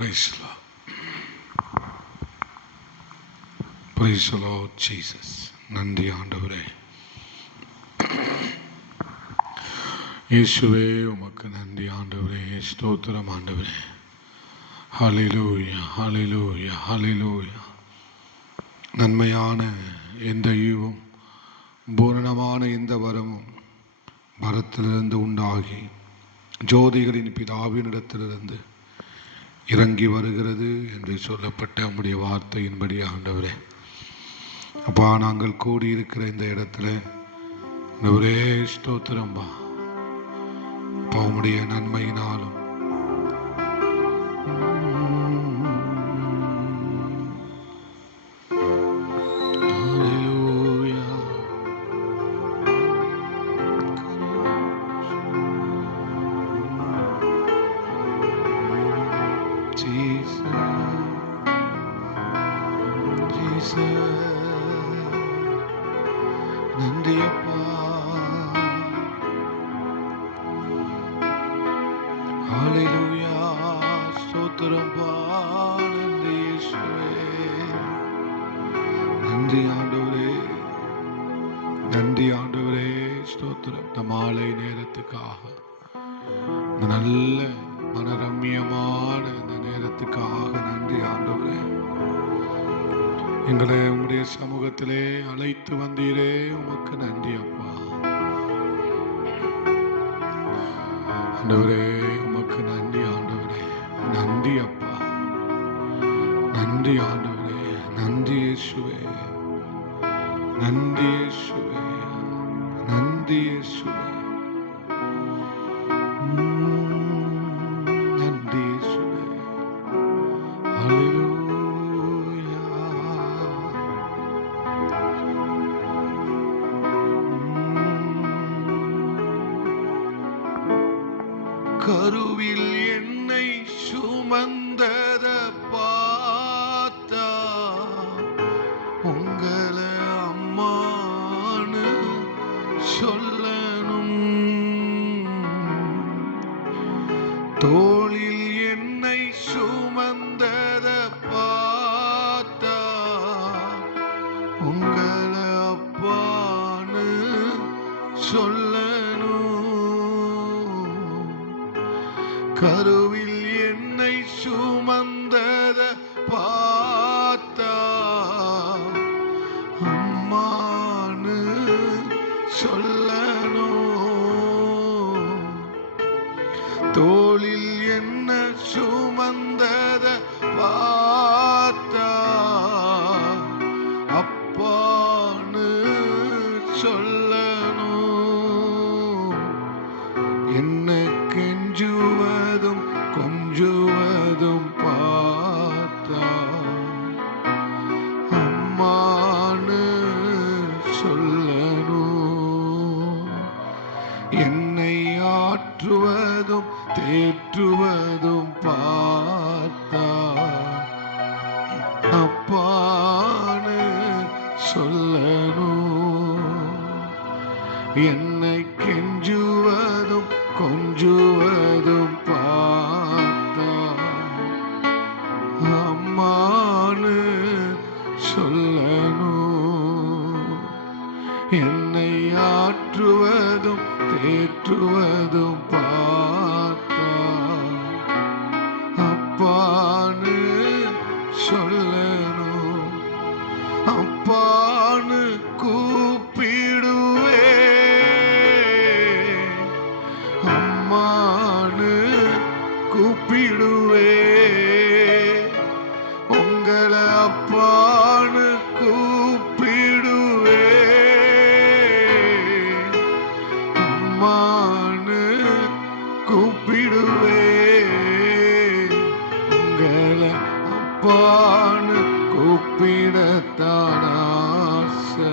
Praise the Lord. Praise the Lord Jesus. நன்றி ஆண்டவரே. இயேசுவே உமக்கு நன்றி ஆண்டவரே. ஸ்தோத்திரம் ஆண்டவரே. ஹல்லேலூயா ஹல்லேலூயா ஹல்லேலூயா. நன்மையான எந்த ஈவும் பூரணமான எந்த வரமும் வரத்திலிருந்து உண்டாகி ஜோதிகளின் பிதாவினிடத்திலிருந்து இறங்கி வருகிறது என்று சொல்லப்பட்ட உம்முடைய வார்த்தையின்படி ஆண்டவரே, அப்பா, நாங்கள் கூடியிருக்கிற இந்த இடத்துல ஒரே ஸ்தோத்திரம்பா, அப்பா, உம்முடைய நன்மையினாலும் நன்றியப்பா. ஹல்லேலூயா ஸ்தோத்திரம்பா. நன்றி இயேசுவே. நன்றி ஆண்டவரே. நன்றி ஆண்டவரே. ஸ்தோத்திரம். இந்த மாலை நேரத்துக்காக, இந்த நல்ல மனரம்யமான இந்த நேரத்துக்காக நன்றி ஆண்டவரே. எங்களை உம்முடைய சமூகத்திலே அழைத்து வந்தீரே, உமக்கு நன்றி அப்பா. ஆண்டவரே உமக்கு நன்றி ஆண்டவரே. நன்றி அப்பா. நன்றி ஆண்டவரே. நன்றி இயேசுவே. நன்றி இயேசுவே. நன்றி இயேசுவே. நன்றி இயேசுவே. ஹல்லேலூயா. கருவில் என்னை சுமந்தத பார்த்தா உங்களை அம்மான்னு சொல்லணும். தோளில் என்னை சுமந்தத பார்த்தா உங்களை அப்பான்னு சொல்லணும். கருவில் என்னை சுமந்தத பார்த்தா அம்மான்னு சொல்லணும். தோளில் என்ன சுமந்தத பார்த்தா அப்பான்னு சொல்லணும். என்ன கெஞ்சுவதும் கொஞ்சுவதும் பார்த்தா அம்மான்னு சொல்லணும். என்னை ஆற்றுவதும் தேற்றுவதும் பார்த்தா அப்பான்னு சொல்லணும். என்னை கெஞ்சுவதும் கொஞ்சுவதும் பார்த்தா அம்மான்னு சொல்லணும். என்னை ஆற்றுவதும் தேற்றுவதும் பார்த்தா அப்பான்னு சொல்லணும். அப்பான்னு கூப்பிடுவே, அம்மான்னு கூப்பிடுவே. உங்களை அப்பான்னு கூப்பிடுவே, அம்மான்னு கூப்பிடுவே. உங்களை அப்பான்னு கூப்பிடத்தான் ஆசை.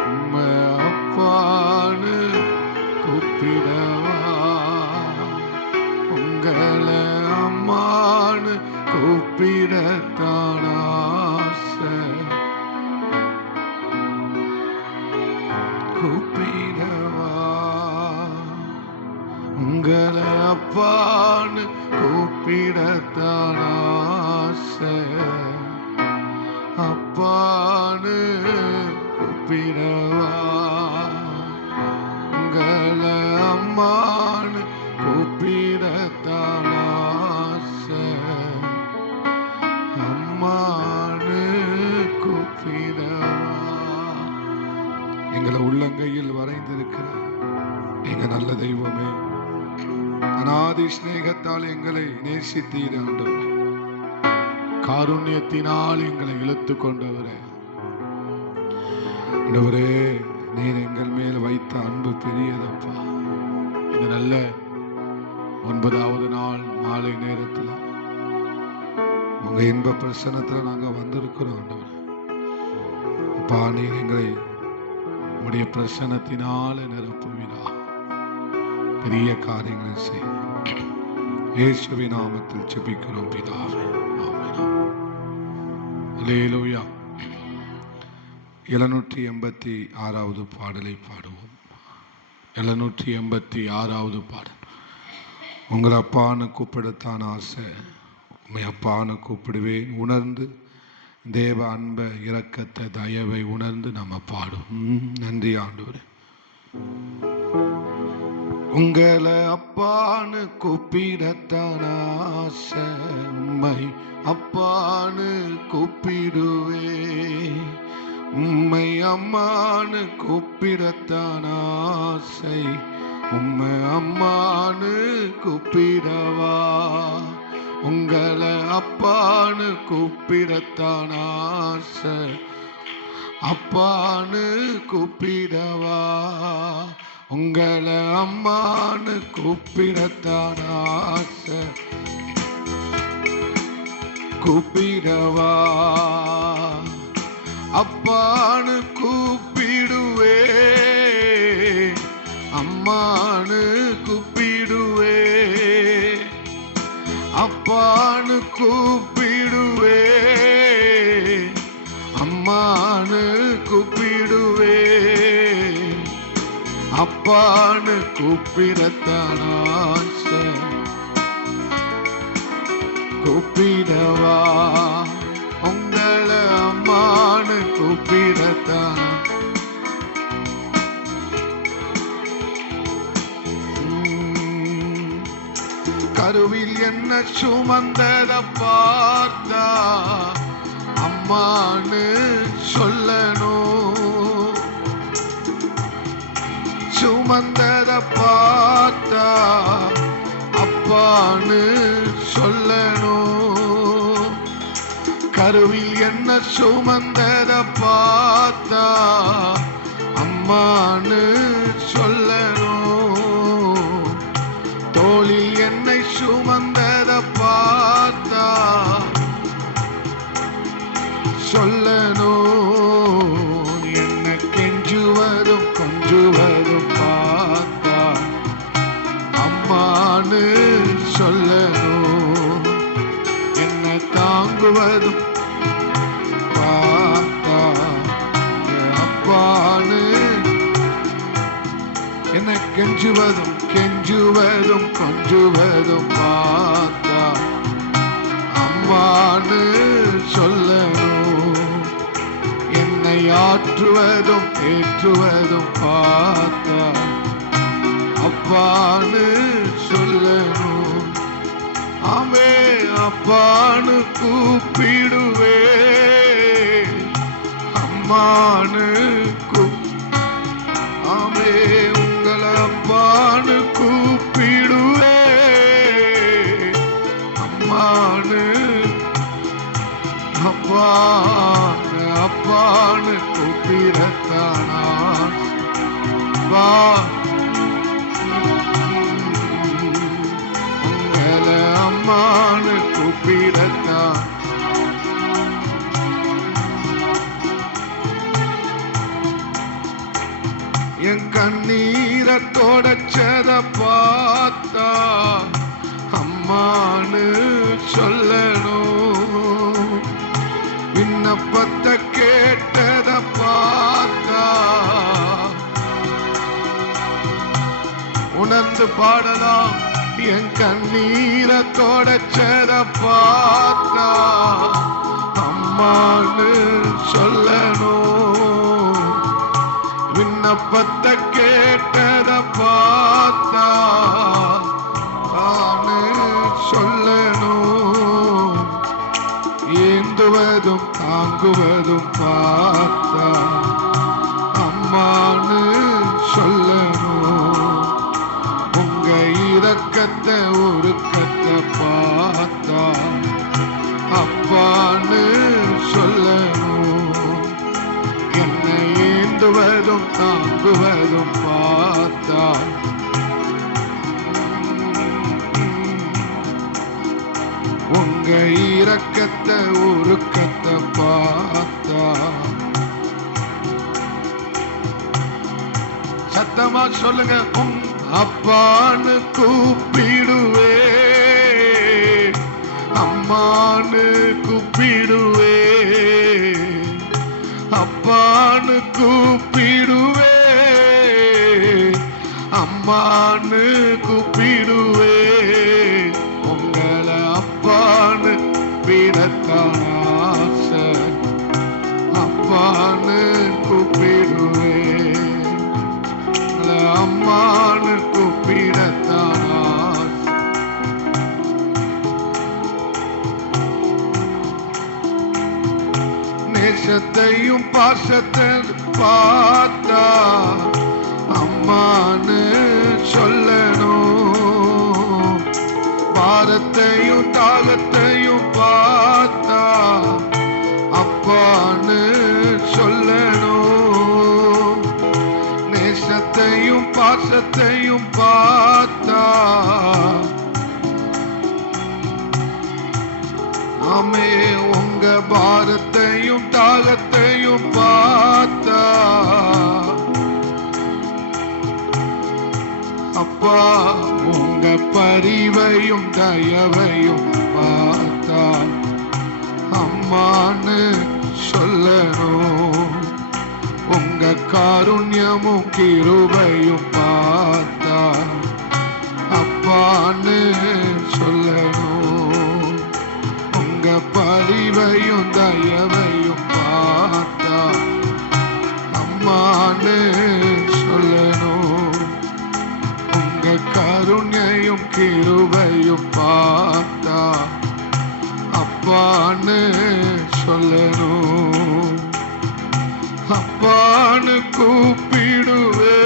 உம்மை அப்பான்னு கூப்பிடவா. உங்களை அம்மான்னு கூப்பிடத்தான் ஆசை. கூப்பிடவா. உங்களை அப்பான்னு கூப்பிட கூப்பிடத்தான் ஆசை. அப்பான்னு கூப்பிடவா, உங்களை அம்மான்னு கூப்பிடத்தான் ஆசை. அம்மான்னு கூப்பிடவா. எங்களை உள்ளங்கையில் வரைந்திருக்கிற எங்க நல்ல தெய்வமே, அநாதி சிநேகத்தால் எங்களை நேசித்தீர் ஆண்டவரே. காருண்யத்தினால் எங்களை இழுத்து கொண்டவரே. ஆண்டவரே, நீர் எங்கள் மேல் வைத்த அன்பு பெரியதப்பா. இந்த நல்ல 9வது நாள் மாலை நேரத்தில் உங்க இன்ப பிரசன்னத்துல நாங்க வந்திருக்கிறோம் ஆண்டவரே. அப்பா, நீர் எங்களை உடைய பிரசன்னத்தினால நிரப்புவீரா. பெரிய காரியங்களை செய். இயேசுவின் நாமத்தில் ஜெபிக்கிறோம் பிதாவே, ஆமென். அல்லேலூயா. 786வது பாடலை பாடுவோம். 786வது பாடல். உங்களை அப்பான்னு கூப்பிடத்தான் ஆசை, உண்மை அப்பான்னு கூப்பிடுவேன். உணர்ந்து தேவ அன்பை, இரக்கத்தை, தயவை உணர்ந்து நம்ம பாடும். நன்றி ஆண்டவரே. உங்களை அப்பான்னு கூப்பிடத்தான் ஆசை, உம்மை அப்பான்னு கூப்பிடுவே. உம்மை அம்மான்னு கூப்பிடத்தான் ஆசை, உம்மை அம்மான்னு கூப்பிடவா. உங்களை அப்பான்னு கூப்பிடத்தான் ஆசை, அப்பான்னு கூப்பிடவா. உங்களை அம்மான்னு கூப்பிடத்தான் ஆசை, கூப்பிடவா. அப்பான்னு கூப்பிடுவே, அம்மான்னு கூப்பிடுவே. அப்பான்னு கூப்பிடுவே, அம்மான்னு கூப்பிடுவே. அப்பான்னு கூப்பிடத்தான் ஆசை, கூப்பிடவா. உங்களை அம்மான்னு கூப்பிடத்தான். கருவில் என்ன சுமந்தத பார்த்தா அம்மான்னு சொல்லணும். சுமந்தத பார்த்தா அப்பான்னு சொல்லணும். கருவில் என்ன சுமந்தத பார்த்தா அம்மான்னு சொல்லணும். தோளில் என்னை சுமந்தத பார்த்தா சொல்லணும். என்ன கெஞ்சுவதும் கொஞ்சுவதும் பார்த்தா அம்மான்னு சொல்லணும். என்ன தாங்குவதும் பார்த்தா அப்பான்னு. என்ன கெஞ்சுவதும் கொஞ்சுவதும் பார்த்தா அம்மான்னு சொல்லணும். என்னை ஆற்றுவதும் ஏற்றுவதும் பார்த்தா அப்பான்னு சொல்லணும். ஆமே, அப்பான்னு கூப்பிடுவே, அம்மான்னு ஆமே. உங்களை அப்பான்னு கூப்பிடுவே, அம்மான்னு அப்பான்னு அப்பான்னு கூப்பிடத்தானா. வா, உங்களை அம்மான்னு கூப்பிடத்தான். என் கண்ணீரை தொடச்சத பார்த்தா அம்மான்னு சொல்லணும். விண்ணப்பத்தை கேட்டத பார்த்தா உணர்ந்து பாடலாம். என் கண்ணீரை தொடச்சத பார்த்தா அம்மான்னு சொல்லணும். விண்ணப்பத்தை கேட்டத பார்த்தா சொல்லணும். ஏந்துவதும் தாங்குவதும் பார்த்தா அம்மான்னு சொல்லணும். உங்க இரக்கத்தை உருக்கத்தை பார்த்தா அப்பான்னு சொல்லணும். என்னை ஏந்துவதும் தாங்குவதும் பார்த்தா உங்க இரக்கத்தை உருக்கத்தை பார்த்தா. சத்தமா சொல்லுங்க. அப்பான்னு கூப்பிடுவே அம்மான்னு கூப்பிடுவே அப்பான்னு கூப்பிடுவே அம்மான்னு கூப்பிடுவே. உங்களை அப்பான்னு விடத்தான் ஆசை அப்பான்னு கூப்பிடுவே அம்மான்னு கூப்பிடத்தான் ஆசை. நேசத்தையும் பாசத்தை பார்த்தா அம்மான்னு சொல்லணும். பாரத்தையும் தாகத்தையும் பார்த்தா அப்பான்னு சொல்லணும். நேசத்தையும் பாசத்தையும் பார்த்தா ஆமே. உங்க பாரத்தையும் தாகத்தையும் பார்த்தா அப்பா உங்க பரிவையும் தயவையும் பார்த்தா அம்மான்னு சொல்லணும். உங்க காருண்யமும் கிருபையும் பார்த்தா அப்பான்னு சொல்லணும். உங்க பரிவையும் தயவையும் பார்த்தா அம்மான்னு சொல்லணும். உங்க கருணையும் கிருபையும் பார்த்தா அப்பான்னு சொல்லணும். அப்பான்னு கூப்பிடுவே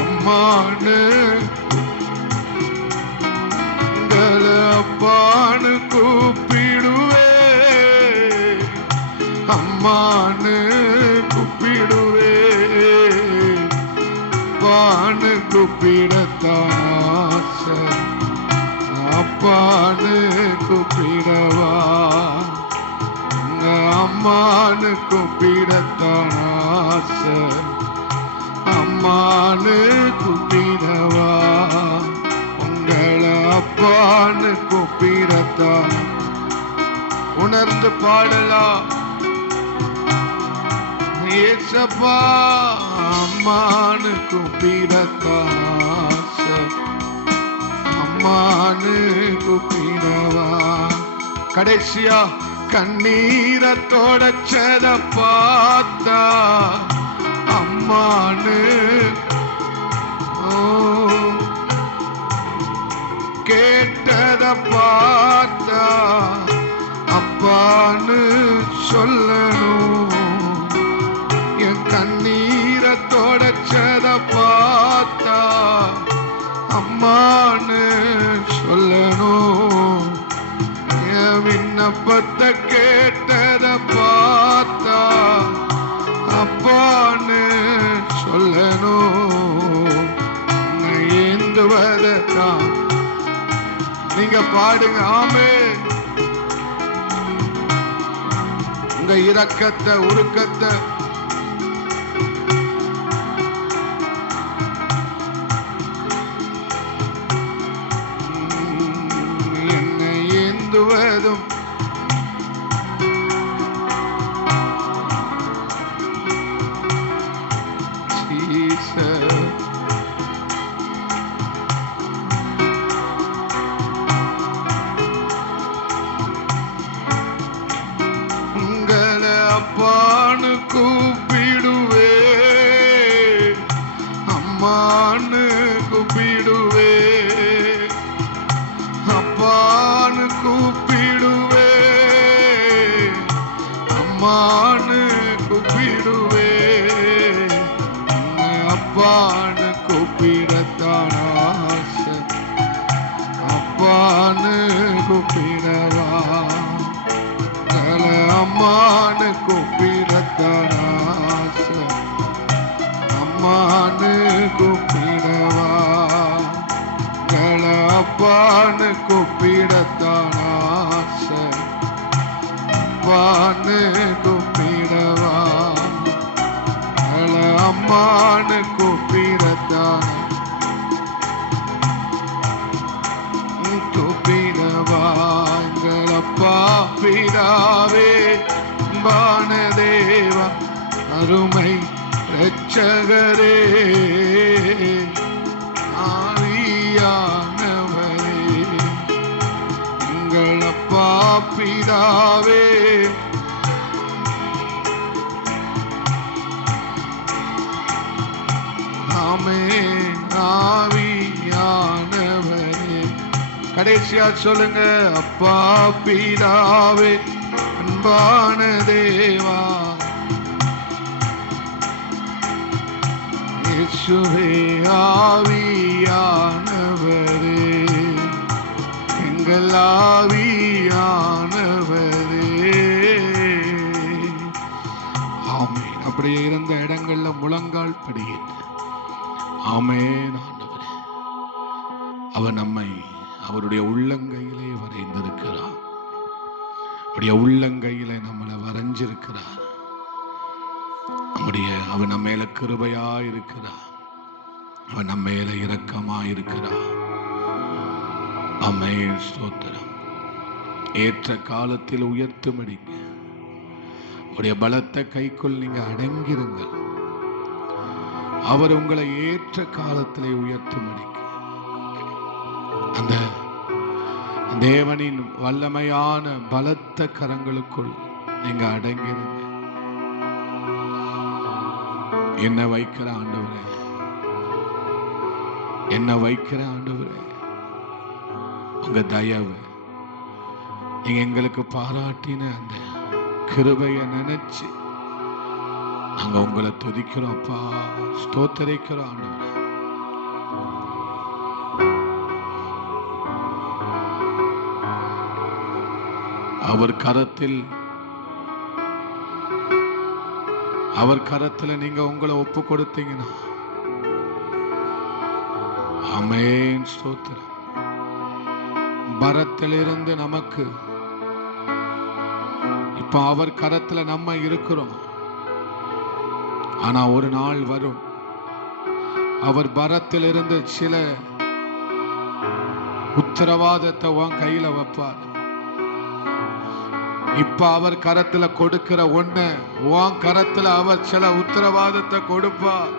அம்மான்னு அப்பான்னு கூப்பிடுவே அம்மான்னு கூப்பிடுவே அப்பான்னு கூப்பிடத்தான் ஆசை அப்பான்னு கூப்பிடவா. அம்மான்னு கூப்பிடத்தான் ஆசை அம்மான்னு கூப்பிடவா. உங்களை அப்பான்னு கூப்பிடத்தான். உணர்ந்து பாடலாம். ஏசப்பா அம்மான்னு கூப்பிடத்தான் ஆசை அம்மான்னு கூப்பிடவா. கடைசியா கண்ணீரை தொடச்சத பார்த்தா அம்மான்னு கேட்டத பார்த்தா அப்பான்னு சொல்லணும். என் கண்ணீரை தொடச்சத பார்த்தா அம்மான்னு சொல்லணும். என் விண்ணப்பத்தை கேட்டத பார்த்தா அப்பான்னு சொல்லணும். ஏந்துவதான் நீங்க பாடுங்க. ஆமே. உங்க இரக்கத்தை உருக்கத்தை என்னை ஏந்துவதும் அம்மான்னு கூப்பிடுவே, அப்பான்னு கூப்பிடுவே, அம்மான்னு கூப்பிடுவே, அப்பான்னு கூப்பிடத்தான் ஆசை, அப்பான்னு கூப்பிடவா, அம்மான்னு கூப்பிடத்தான் ஆசை, அம்மான்னு கூப்பிடவா, அப்பான்னு கூப்பிடத்தான் ஆசை, அப்பான்னு கூப்பிடவா, அம்மான்னு கூப்பிடத்தான் கூப்பிடவா. எங்கள் அப்பா பிதாவே, அன்பான தேவா, அருமை இரட்சகரே, ஆவியானவரே, எங்கள் அப்பா பிதாவே, ஆமென், ஆவியானவரே. கடைசியா சொல்லுங்க, அப்பா பிதாவே, அன்பான தேவா, இயேசுவே ஆவியானவரே, எங்கள் ஆவியானவரே. ஆமென். அப்படியே இருந்த இடங்கள்ல முழங்கால் படியிட்டு ஆமென். ஆண்டவரே, அவர் நம்மை அவருடைய உள்ளங்கையிலே வரைந்திருக்கிறார், அவருடைய உள்ளங்கையிலே நம்மளை வரைஞ்சிருக்கிறார். அவர் நம்ம மேல கிருபையா இருக்கிறார், அவர் நம்ம மேல இரக்கமா இருக்கிறார். ஆமென், ஸ்தோத்திரம். ஏற்ற காலத்தில் உயர்த்தும்படிக்கு அவருடைய பலத்த கைக்குள் நீங்க அடங்கிருங்கள். அவர் உங்களை ஏற்ற காலத்திலே உயர்த்தும்படிக்கு அந்த தேவனின் வல்லமையான பலத்த கரங்களுக்குள் நீங்க அடங்கிருங்க. என்ன வைக்கிற ஆண்டவரே, என்ன வைக்கிற ஆண்டவரே, உங்க தயவு, நீங்க எங்களுக்கு பாராட்டின அந்த கிருபையை நினைச்சு நாங்க உங்களை துதிக்கிறோம் அப்பா, ஸ்தோத்திரிக்கிறோம் ஆண்டவரே. அவர் கரத்துல நீங்க உங்களை ஒப்பு கொடுத்தீங்கன்னா ஆமென், ஸ்தோத்திரம். பரத்திலிருந்து நமக்கு இப்ப அவர் கரத்துல நம்ம இருக்கிறோம். ஆனா ஒரு நாள் வரும், அவர் பரத்திலிருந்து சில உத்தரவாதத்தை உன் கையில வைப்பார். இப்ப அவர் கரத்துல கொடுக்கிற ஒண்ணு உன் கரத்துல அவர் சில உத்தரவாதத்தை கொடுப்பார்.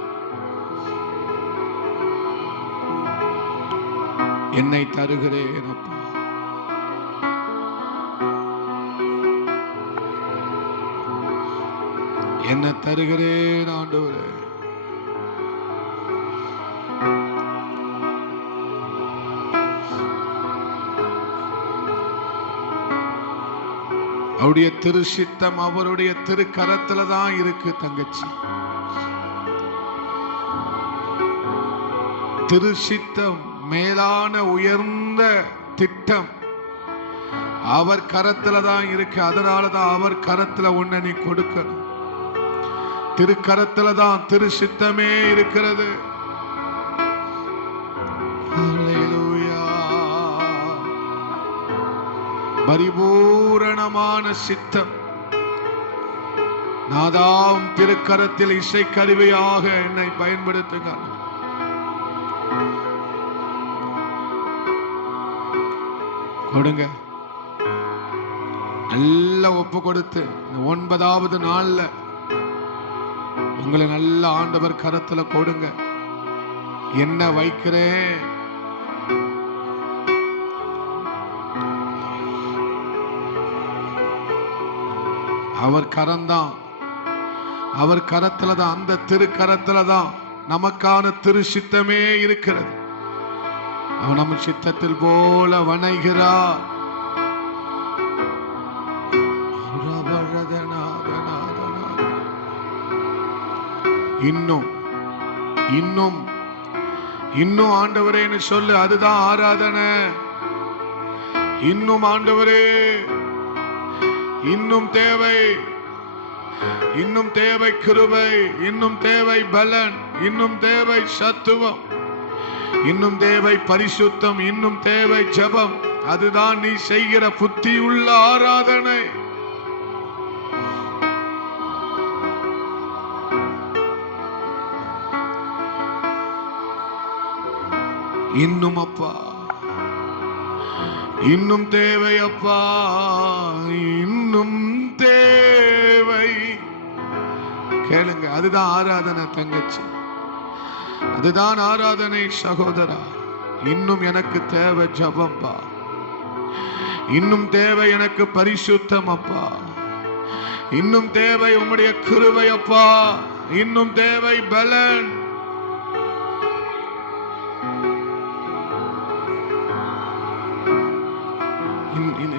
என்னை தருகிறேன் அப்பா, என்ன தருகிறேன் ஆண்டவரே. அவருடைய திருச்சித்தம் அவருடைய திருக்கரத்துல தான் இருக்கு தங்கச்சி. திருச்சித்தம் மேலான உயர்ந்த திட்டம் அவர் கரத்துல தான் இருக்கு. அதனாலதான் அவர் கரத்துல ஒன்ன நீ கொடுக்கணும். திருக்கரத்துல தான் திருச்சித்தமே இருக்கிறது. பரிபூரணமான சித்தம் நாதாம் திருக்கரத்தில் இசைக்கருவியாக என்னை பயன்படுத்துங்க. கொடுங்க, நல்லா ஒப்பு கொடுத்து 9வது நாள்ல உங்களை நல்ல ஆண்டவர் கரத்துல கொடுங்க. என்ன வைக்கிறேன், அவர் கரம்தான், அவர் கரத்துல தான், அந்த திருக்கரத்துல தான் நமக்கான திரு சித்தமே இருக்கிறது. அவன் நம்ம சித்தத்தில் போல வணைகிறார். இன்னும் இன்னும் இன்னும் ஆண்டவரேன்னு சொல்லு. அதுதான் ஆராதனை. இன்னும் ஆண்டவரே, இன்னும் தேவை, இன்னும் தேவை கிருபை, இன்னும் தேவை பலன், இன்னும் தேவை சத்துவம், இன்னும் தேவை பரிசுத்தம், இன்னும் தேவை ஜெபம். அதுதான் நீ செய்கிற புத்தி உள்ள ஆராதனை. இன்னும் அப்பா, இன்னும் தேவை அப்பா, இன்னும் தேவை. கேளுங்க, அதுதான் ஆராதனை தங்கச்சி, அதுதான் ஆராதனை சகோதரா. இன்னும் எனக்கு தேவை ஜெபம்பா, இன்னும் தேவை எனக்கு பரிசுத்தம் அப்பா, இன்னும் தேவை உம்முடைய கிருபை அப்பா, இன்னும் தேவை பலன்.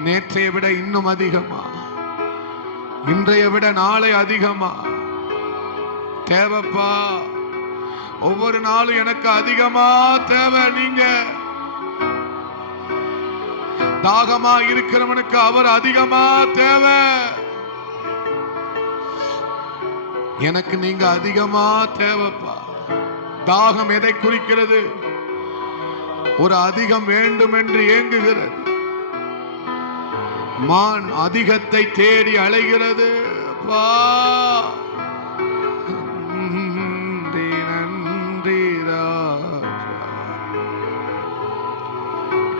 நேற்றைய விட இன்னும் அதிகமா, இன்றைய விட நாளை அதிகமா தேவைப்பா. ஒவ்வொரு நாளும் எனக்கு அதிகமா தேவை. நீங்க தாகமா இருக்கிறவனுக்கு அவர் அதிகமா தேவை. எனக்கு நீங்க அதிகமா தேவைப்பா. தாகம் எதை குறிக்கிறது? ஒரு அதிகம் வேண்டும் என்று ஏங்குகிறது. மான் அதிகத்தை தேடி அலைகிறது.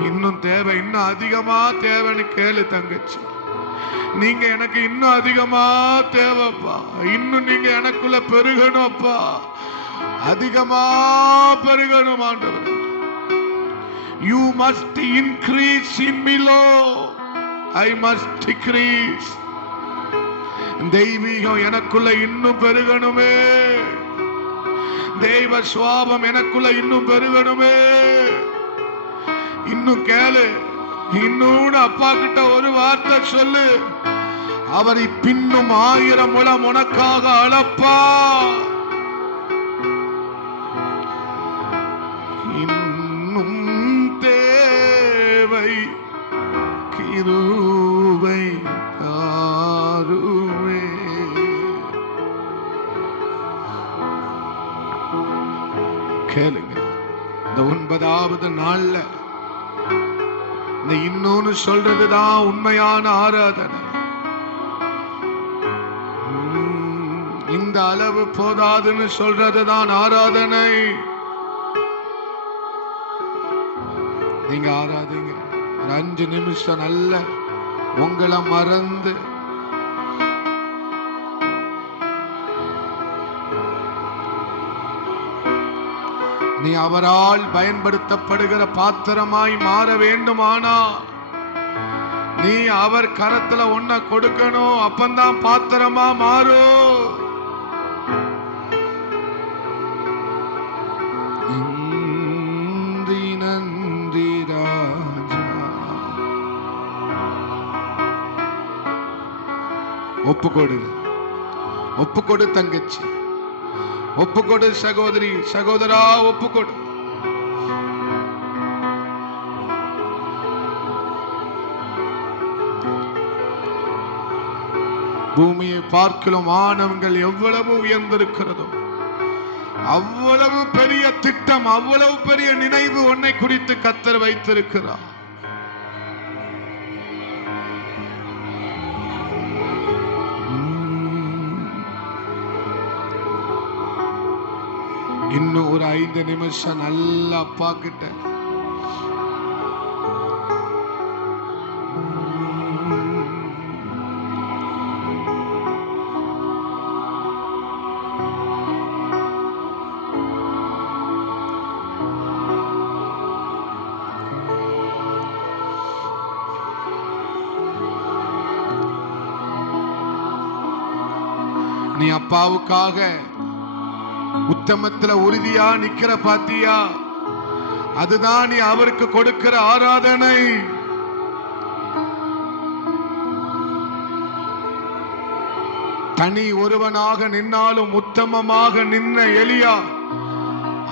இன்னும் தேவை, இன்னும் அதிகமா தேவைன்னு கேளு தங்கச்சி. நீங்க எனக்கு இன்னும் அதிகமா தேவைப்பா. இன்னும் நீங்க எனக்குள்ள பெருகணும் அப்பா, அதிகமா பெருகணும் ஆண்டவர். You must increase in me, Lord. I must decrease. தெய்வீகம் எனக்குள்ள இன்னும் பெருகணுமே. தெய்வ சுவாபம் எனக்குள்ள இன்னும் பெருகணுமே. இன்னும் கேளு. இன்னும் அப்பா கிட்ட ஒரு வார்த்தை சொல்லு. அவரை பின்னும் 1000 முழம் உனக்காக அளப்பா. இன்னும் தேவை கிருபை தாருமே. கேளுங்க, இந்த 9வது நாள்ல இந்த இன்னொன்னு சொல்றதுதான் உண்மையான ஆராதனை. இந்த அளவு போதாதுன்னு சொல்றதுதான் ஆராதனை. நீங்க ஆராதிங்க. ஒரு 5 நிமிஷம் நல்ல உங்களை மறந்து நீ அவரால் பயன்படுத்தப்படுகிற பாத்திரமாய் மாற வேண்டுமானா நீ அவர் கரத்துல ஒன்ன கொடுக்கணும். அப்பந்தான் பாத்திரமா மாறும். நன்றி ராஜா. ஒப்புக்கொடு, ஒப்புக்கொடு தங்கச்சி, ஒப்புக்கொடு சகோதரி, சகோதரா ஒப்புக்கொடு. பூமியை பார்க்கலாம் வானங்கள் எவ்வளவு உயர்ந்திருக்கிறதோ அவ்வளவு பெரிய திட்டம், அவ்வளவு பெரிய நினைவு உன்னை குறித்து கர்த்தர் வைத்திருக்கிறார். இன்னும் ஒரு 5 நிமிஷம் நல்ல அப்பா கிட்ட நீ அப்பாவுக்காக உத்தமத்துல உறுதியா நிக்கிற பாத்தியா? அதுதான் நீ அவருக்கு கொடுக்கிற ஆராதனை. தனி ஒருவனாக நின்னாலும் உத்தமமாக நின்ன எலியா,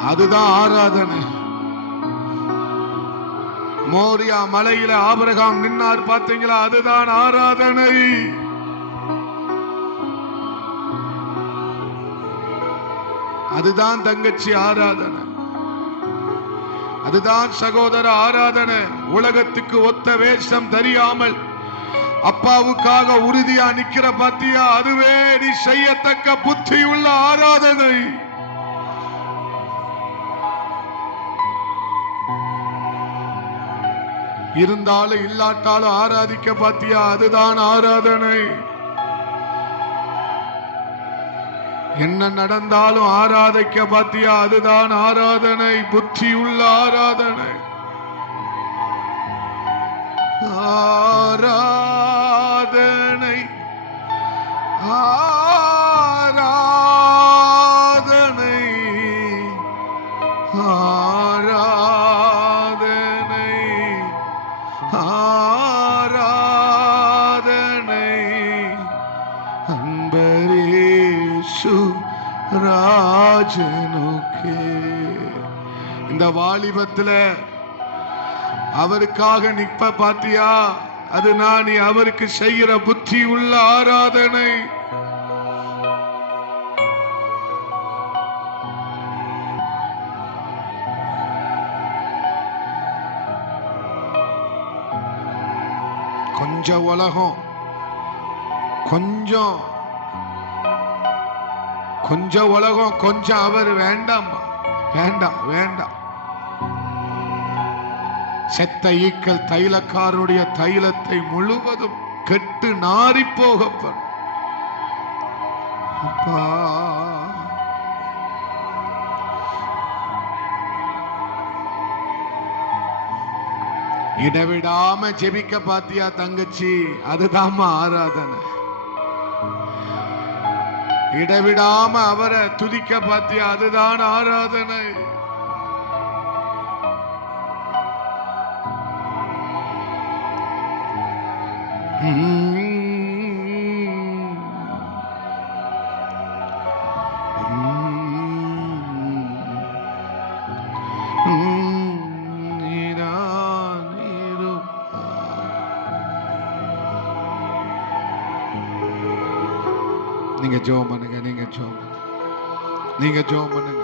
அதுதான் ஆராதனை. மோரியா மலையில ஆபிரகாம் நின்னார் பார்த்தீங்களா? அதுதான் ஆராதனை. அதுதான் தங்கச்சி ஆராதனை. அதுதான் சகோதர ஆராதனை. உலகத்துக்கு ஒத்த வேஷம் தெரியாமல் அப்பாவுக்காக உறுதியா நிக்கிற பாத்தியா? அதுவே நீ செய்யத்தக்க புத்தி உள்ள ஆராதனை. இருந்தாலும் இல்லாட்டாலும் ஆராதிக்க பாத்தியா? அதுதான் ஆராதனை. என்ன நடந்தாலும் ஆராதிக்க பாத்தியா? அதுதான் ஆராதனை. புத்தி உள்ள ஆராதனை. ஆராதனை ஆராதனை ஆராதனை ஆராதனை அன்பரேசு ராஜனுக்கே. இந்த வாலிபத்துல அவருக்காக நிற்ப பாத்தியா? அது நான் அவருக்கு செய்கிற புத்தி உள்ள ஆராதனை. கொஞ்சம் உலகம், கொஞ்சம் உலகம், கொஞ்சம் அவர். வேண்டாம் வேண்டாம் வேண்டாம். செத்த ஈக்கள் தைலக்காரனுடைய தைலத்தை முழுவதும் கெட்டு நாரி போகப்படும். அப்பா, இடவிடாம ஜெபிக்க பாத்தியா தங்கச்சி? அதுதான் ஆராதனை. இடவிடாம அவரை துதிக்க பாத்தியா? அதுதான் ஆராதனை. நீங்க ஜெபம் பண்ணுங்க, நீங்க ஜெபம் பண்ணுங்க.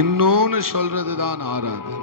இன்னொன்னு சொல்றதுதான் ஆராதனை.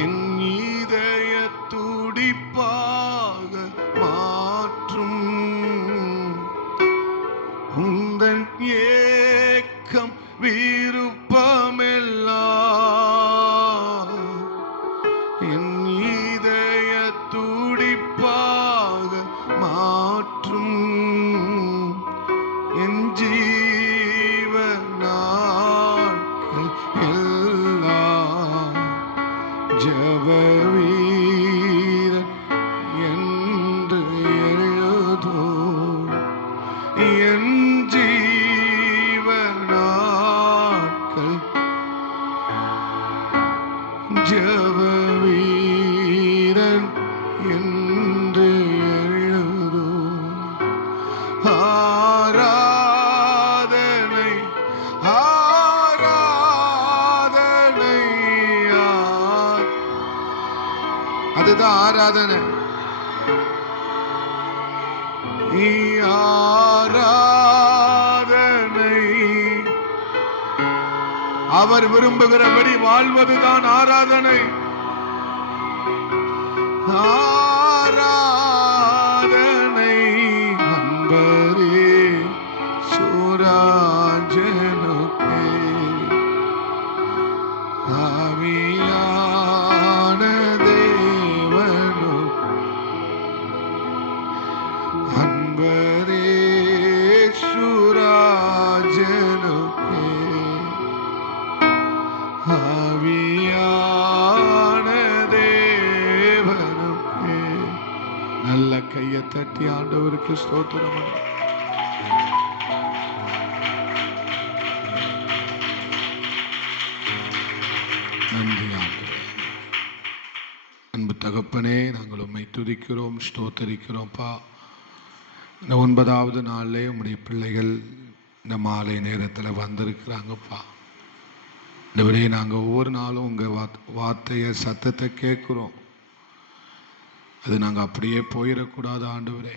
என் இதய துடிப்பாக மாற்றும். உந்தன் ஏக்கம் விருப்பமெல்லாம் என் இதய துடிப்பாக மாற்றும். என் ஜீவ நாட்கள் எல்லாம் ஜெப வீரன் என்று எழுதும். என் ஜீவ நாட்கள் ஜெப வீரன் என்று எழுதும். ஆராதனை ஆராதனை அதுதான் ஆராதனை. ஆராதனை அவர் விரும்புகிறபடி வாழ்வதுதான் ஆராதனை. ஆராதனை அன்பரே சுராஜனுக்கே ஆவியான தேவனுக்கு அன்பரே சுராஜனுக்கே ஆவியான தேவனுக்கே. நல்ல கையை தட்டி ஆண்டவருக்கு ஸ்தோத்திரம். நன்றி ஆண்டவரே. அன்பு தகப்பனே, நாங்கள் உம்மை துதிக்கிறோம், ஸ்தோத்தரிக்கிறோம்ப்பா. இந்த 9வது நாளிலே உம்முடைய பிள்ளைகள் இந்த மாலை நேரத்தில் வந்திருக்கிறாங்கப்பா. இந்த வழியை நாங்கள் ஒவ்வொரு நாளும் உங்கள் வார்த்தையை சத்தத்தை கேட்குறோம். அது நாங்கள் அப்படியே போயிடக்கூடாது ஆண்டவரே.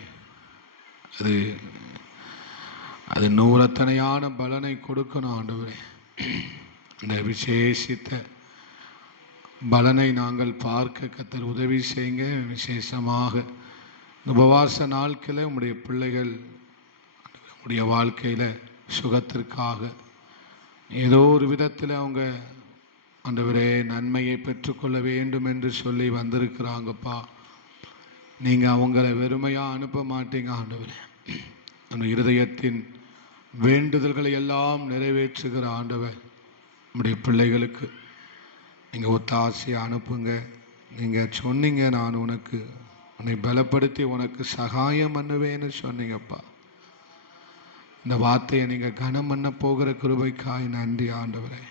அது நூறத்தனையான பலனை கொடுக்கணும் ஆண்டவரே. இந்த விசேஷித்த பலனை நாங்கள் பார்க்க கர்த்தர் உதவி செய்யுங்க. விசேஷமாக உபவாச நாட்களில் உம்முடைய பிள்ளைகள் உடைய வாழ்க்கையில் சுகத்திற்காக ஏதோ ஒரு விதத்தில் அவங்க ஆண்டவரே நன்மையை பெற்றுக்கொள்ள வேண்டும் என்று சொல்லி வந்திருக்கிறாங்கப்பா. நீங்கள் அவங்கள வெறுமையாக அனுப்ப மாட்டீங்க ஆண்டவரே. அந்த இருதயத்தின் வேண்டுதல்களை எல்லாம் நிறைவேற்றுகிற ஆண்டவர் நம்முடைய பிள்ளைகளுக்கு நீங்கள் ஒத்தாசையை அனுப்புங்க. நீங்கள் சொன்னீங்க, நான் உன்னை பலப்படுத்தி உனக்கு சகாயம் பண்ணுவேன்னு சொன்னீங்கப்பா. இந்த வார்த்தையை நீங்கள் கனம் பண்ண போகிற கிருபைக்காய் நன்றி ஆண்டவரே.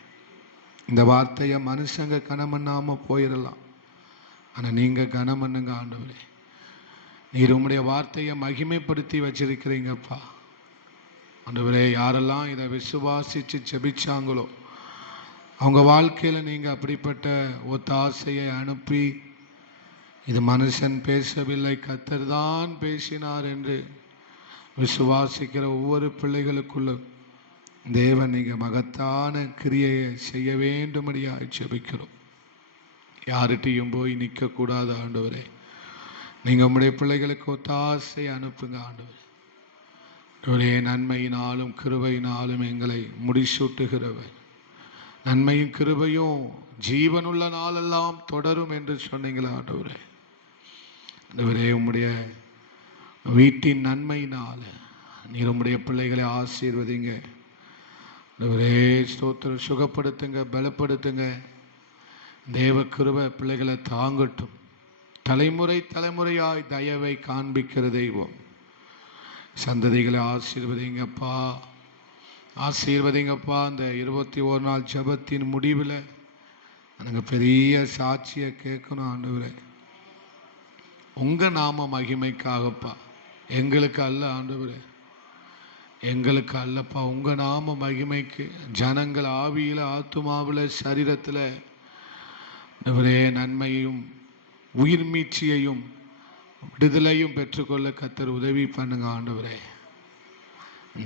இந்த வார்த்தையை மனுஷங்க கனம் பண்ணாமல் போயிடலாம், ஆனால் நீங்கள் கனம் பண்ணுங்க ஆண்டவரே. நீர் உம்முடைய வார்த்தையை மகிமைப்படுத்தி வச்சிருக்கிறீங்கப்பா ஆண்டவரே. யாரெல்லாம் இதை விசுவாசித்து ஜெபிச்சாங்களோ அவங்க வாழ்க்கையில் நீங்கள் அப்படிப்பட்ட ஒத்தாசையை அனுப்பி, இது மனுஷன் பேசவில்லை கர்த்தர் தான் பேசினார் என்று விசுவாசிக்கிற ஒவ்வொரு பிள்ளைகளுக்குள்ளும் தேவன் நீங்கள் மகத்தான கிரியையை செய்ய வேண்டும்படியாக ஜெபிக்கிறோம். யார்கிட்டையும் போய் நிற்கக்கூடாது ஆண்டவரே. நீங்கள் உம்முடைய பிள்ளைகளுக்கு ஒத்தாசை அனுப்புங்க ஆண்டவரே. ஒரே நன்மையினாலும் கிருபையினாலும் எங்களை முடிசூட்டுகிறவர். நன்மையும் கிருபையும் ஜீவனுள்ள நாளெல்லாம் தொடரும் என்று சொன்னீங்களா ஆண்டவரே. ஆண்டவரே, உம்முடைய வீட்டின் நன்மையினால் நீர் உம்முடைய பிள்ளைகளை ஆசீர்வதிங்க ஆண்டவரே. ஸ்தோத்திரம். சுகப்படுத்துங்க, பலப்படுத்துங்க. தேவ கிருபை பிள்ளைகளை தாங்கட்டும். தலைமுறை தலைமுறையாய் தயவை காண்பிக்கிற தெய்வம். சந்ததிகளை ஆசீர்வதிங்கப்பா, ஆசீர்வதிங்கப்பா. அந்த 21 நாள் ஜெபத்தின் முடிவில் எனக்கு பெரிய சாட்சியை கேட்கணும் ஆண்டவரே. உங்கள் நாம மகிமைக்காகப்பா, எங்களுக்கு அல்ல ஆண்டவரே, எங்களுக்கு அல்லப்பா. உங்கள் நாம மகிமைக்கு ஜனங்கள் ஆவியில் ஆத்துமாவில் சரீரத்தில் ஆண்டவரே நன்மையும் உயிர் மீட்சியையும் விடுதலையும் பெற்றுக்கொள்ள கர்த்தர் உதவி பண்ணுங்க ஆண்டவரே.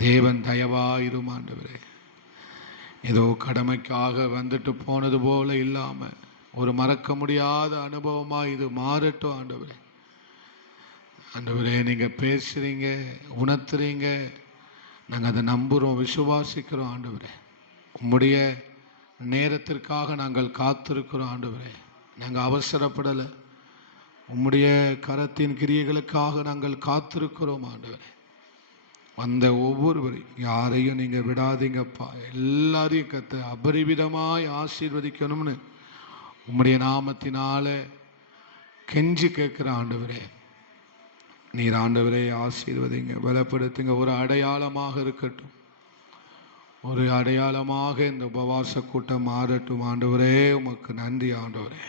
தேவன் தயவாயிரும் ஆண்டவரே. ஏதோ கடமைக்காக வந்துட்டு போனது போல இல்லாமல் ஒரு மறக்க முடியாத அனுபவமாக இது மாறட்டும் ஆண்டவரே. ஆண்டவரே, நீங்கள் பேசுகிறீங்க, உணர்த்துறீங்க, நாங்கள் அதை நம்புகிறோம், விசுவாசிக்கிறோம் ஆண்டவரே. உம்முடைய நேரத்திற்காக நாங்கள் காத்திருக்கிறோம் ஆண்டவரே. நாங்கள் அவசரப்படலை, உம்முடைய கரத்தின் கிரியைகளுக்காக நாங்கள் காத்திருக்கிறோம் ஆண்டவரே. வந்த ஒவ்வொருவரையும் யாரையும் நீங்கள் விடாதீங்கப்பா. எல்லாரையும் கர்த்தர் அபரிவிதமாய் ஆசீர்வதிக்கணும்னு உம்முடைய நாமத்தினால கெஞ்சி கேட்குற ஆண்டவரே. நீர் ஆண்டவரே ஆசீர்வதிங்க, பலப்படுத்துங்க. ஒரு அடையாளமாக இருக்கட்டும், ஒரு அடையாளமாக இந்த உபவாச கூட்டம் மாறட்டும் ஆண்டவரே. உமக்கு நன்றி ஆண்டவரே.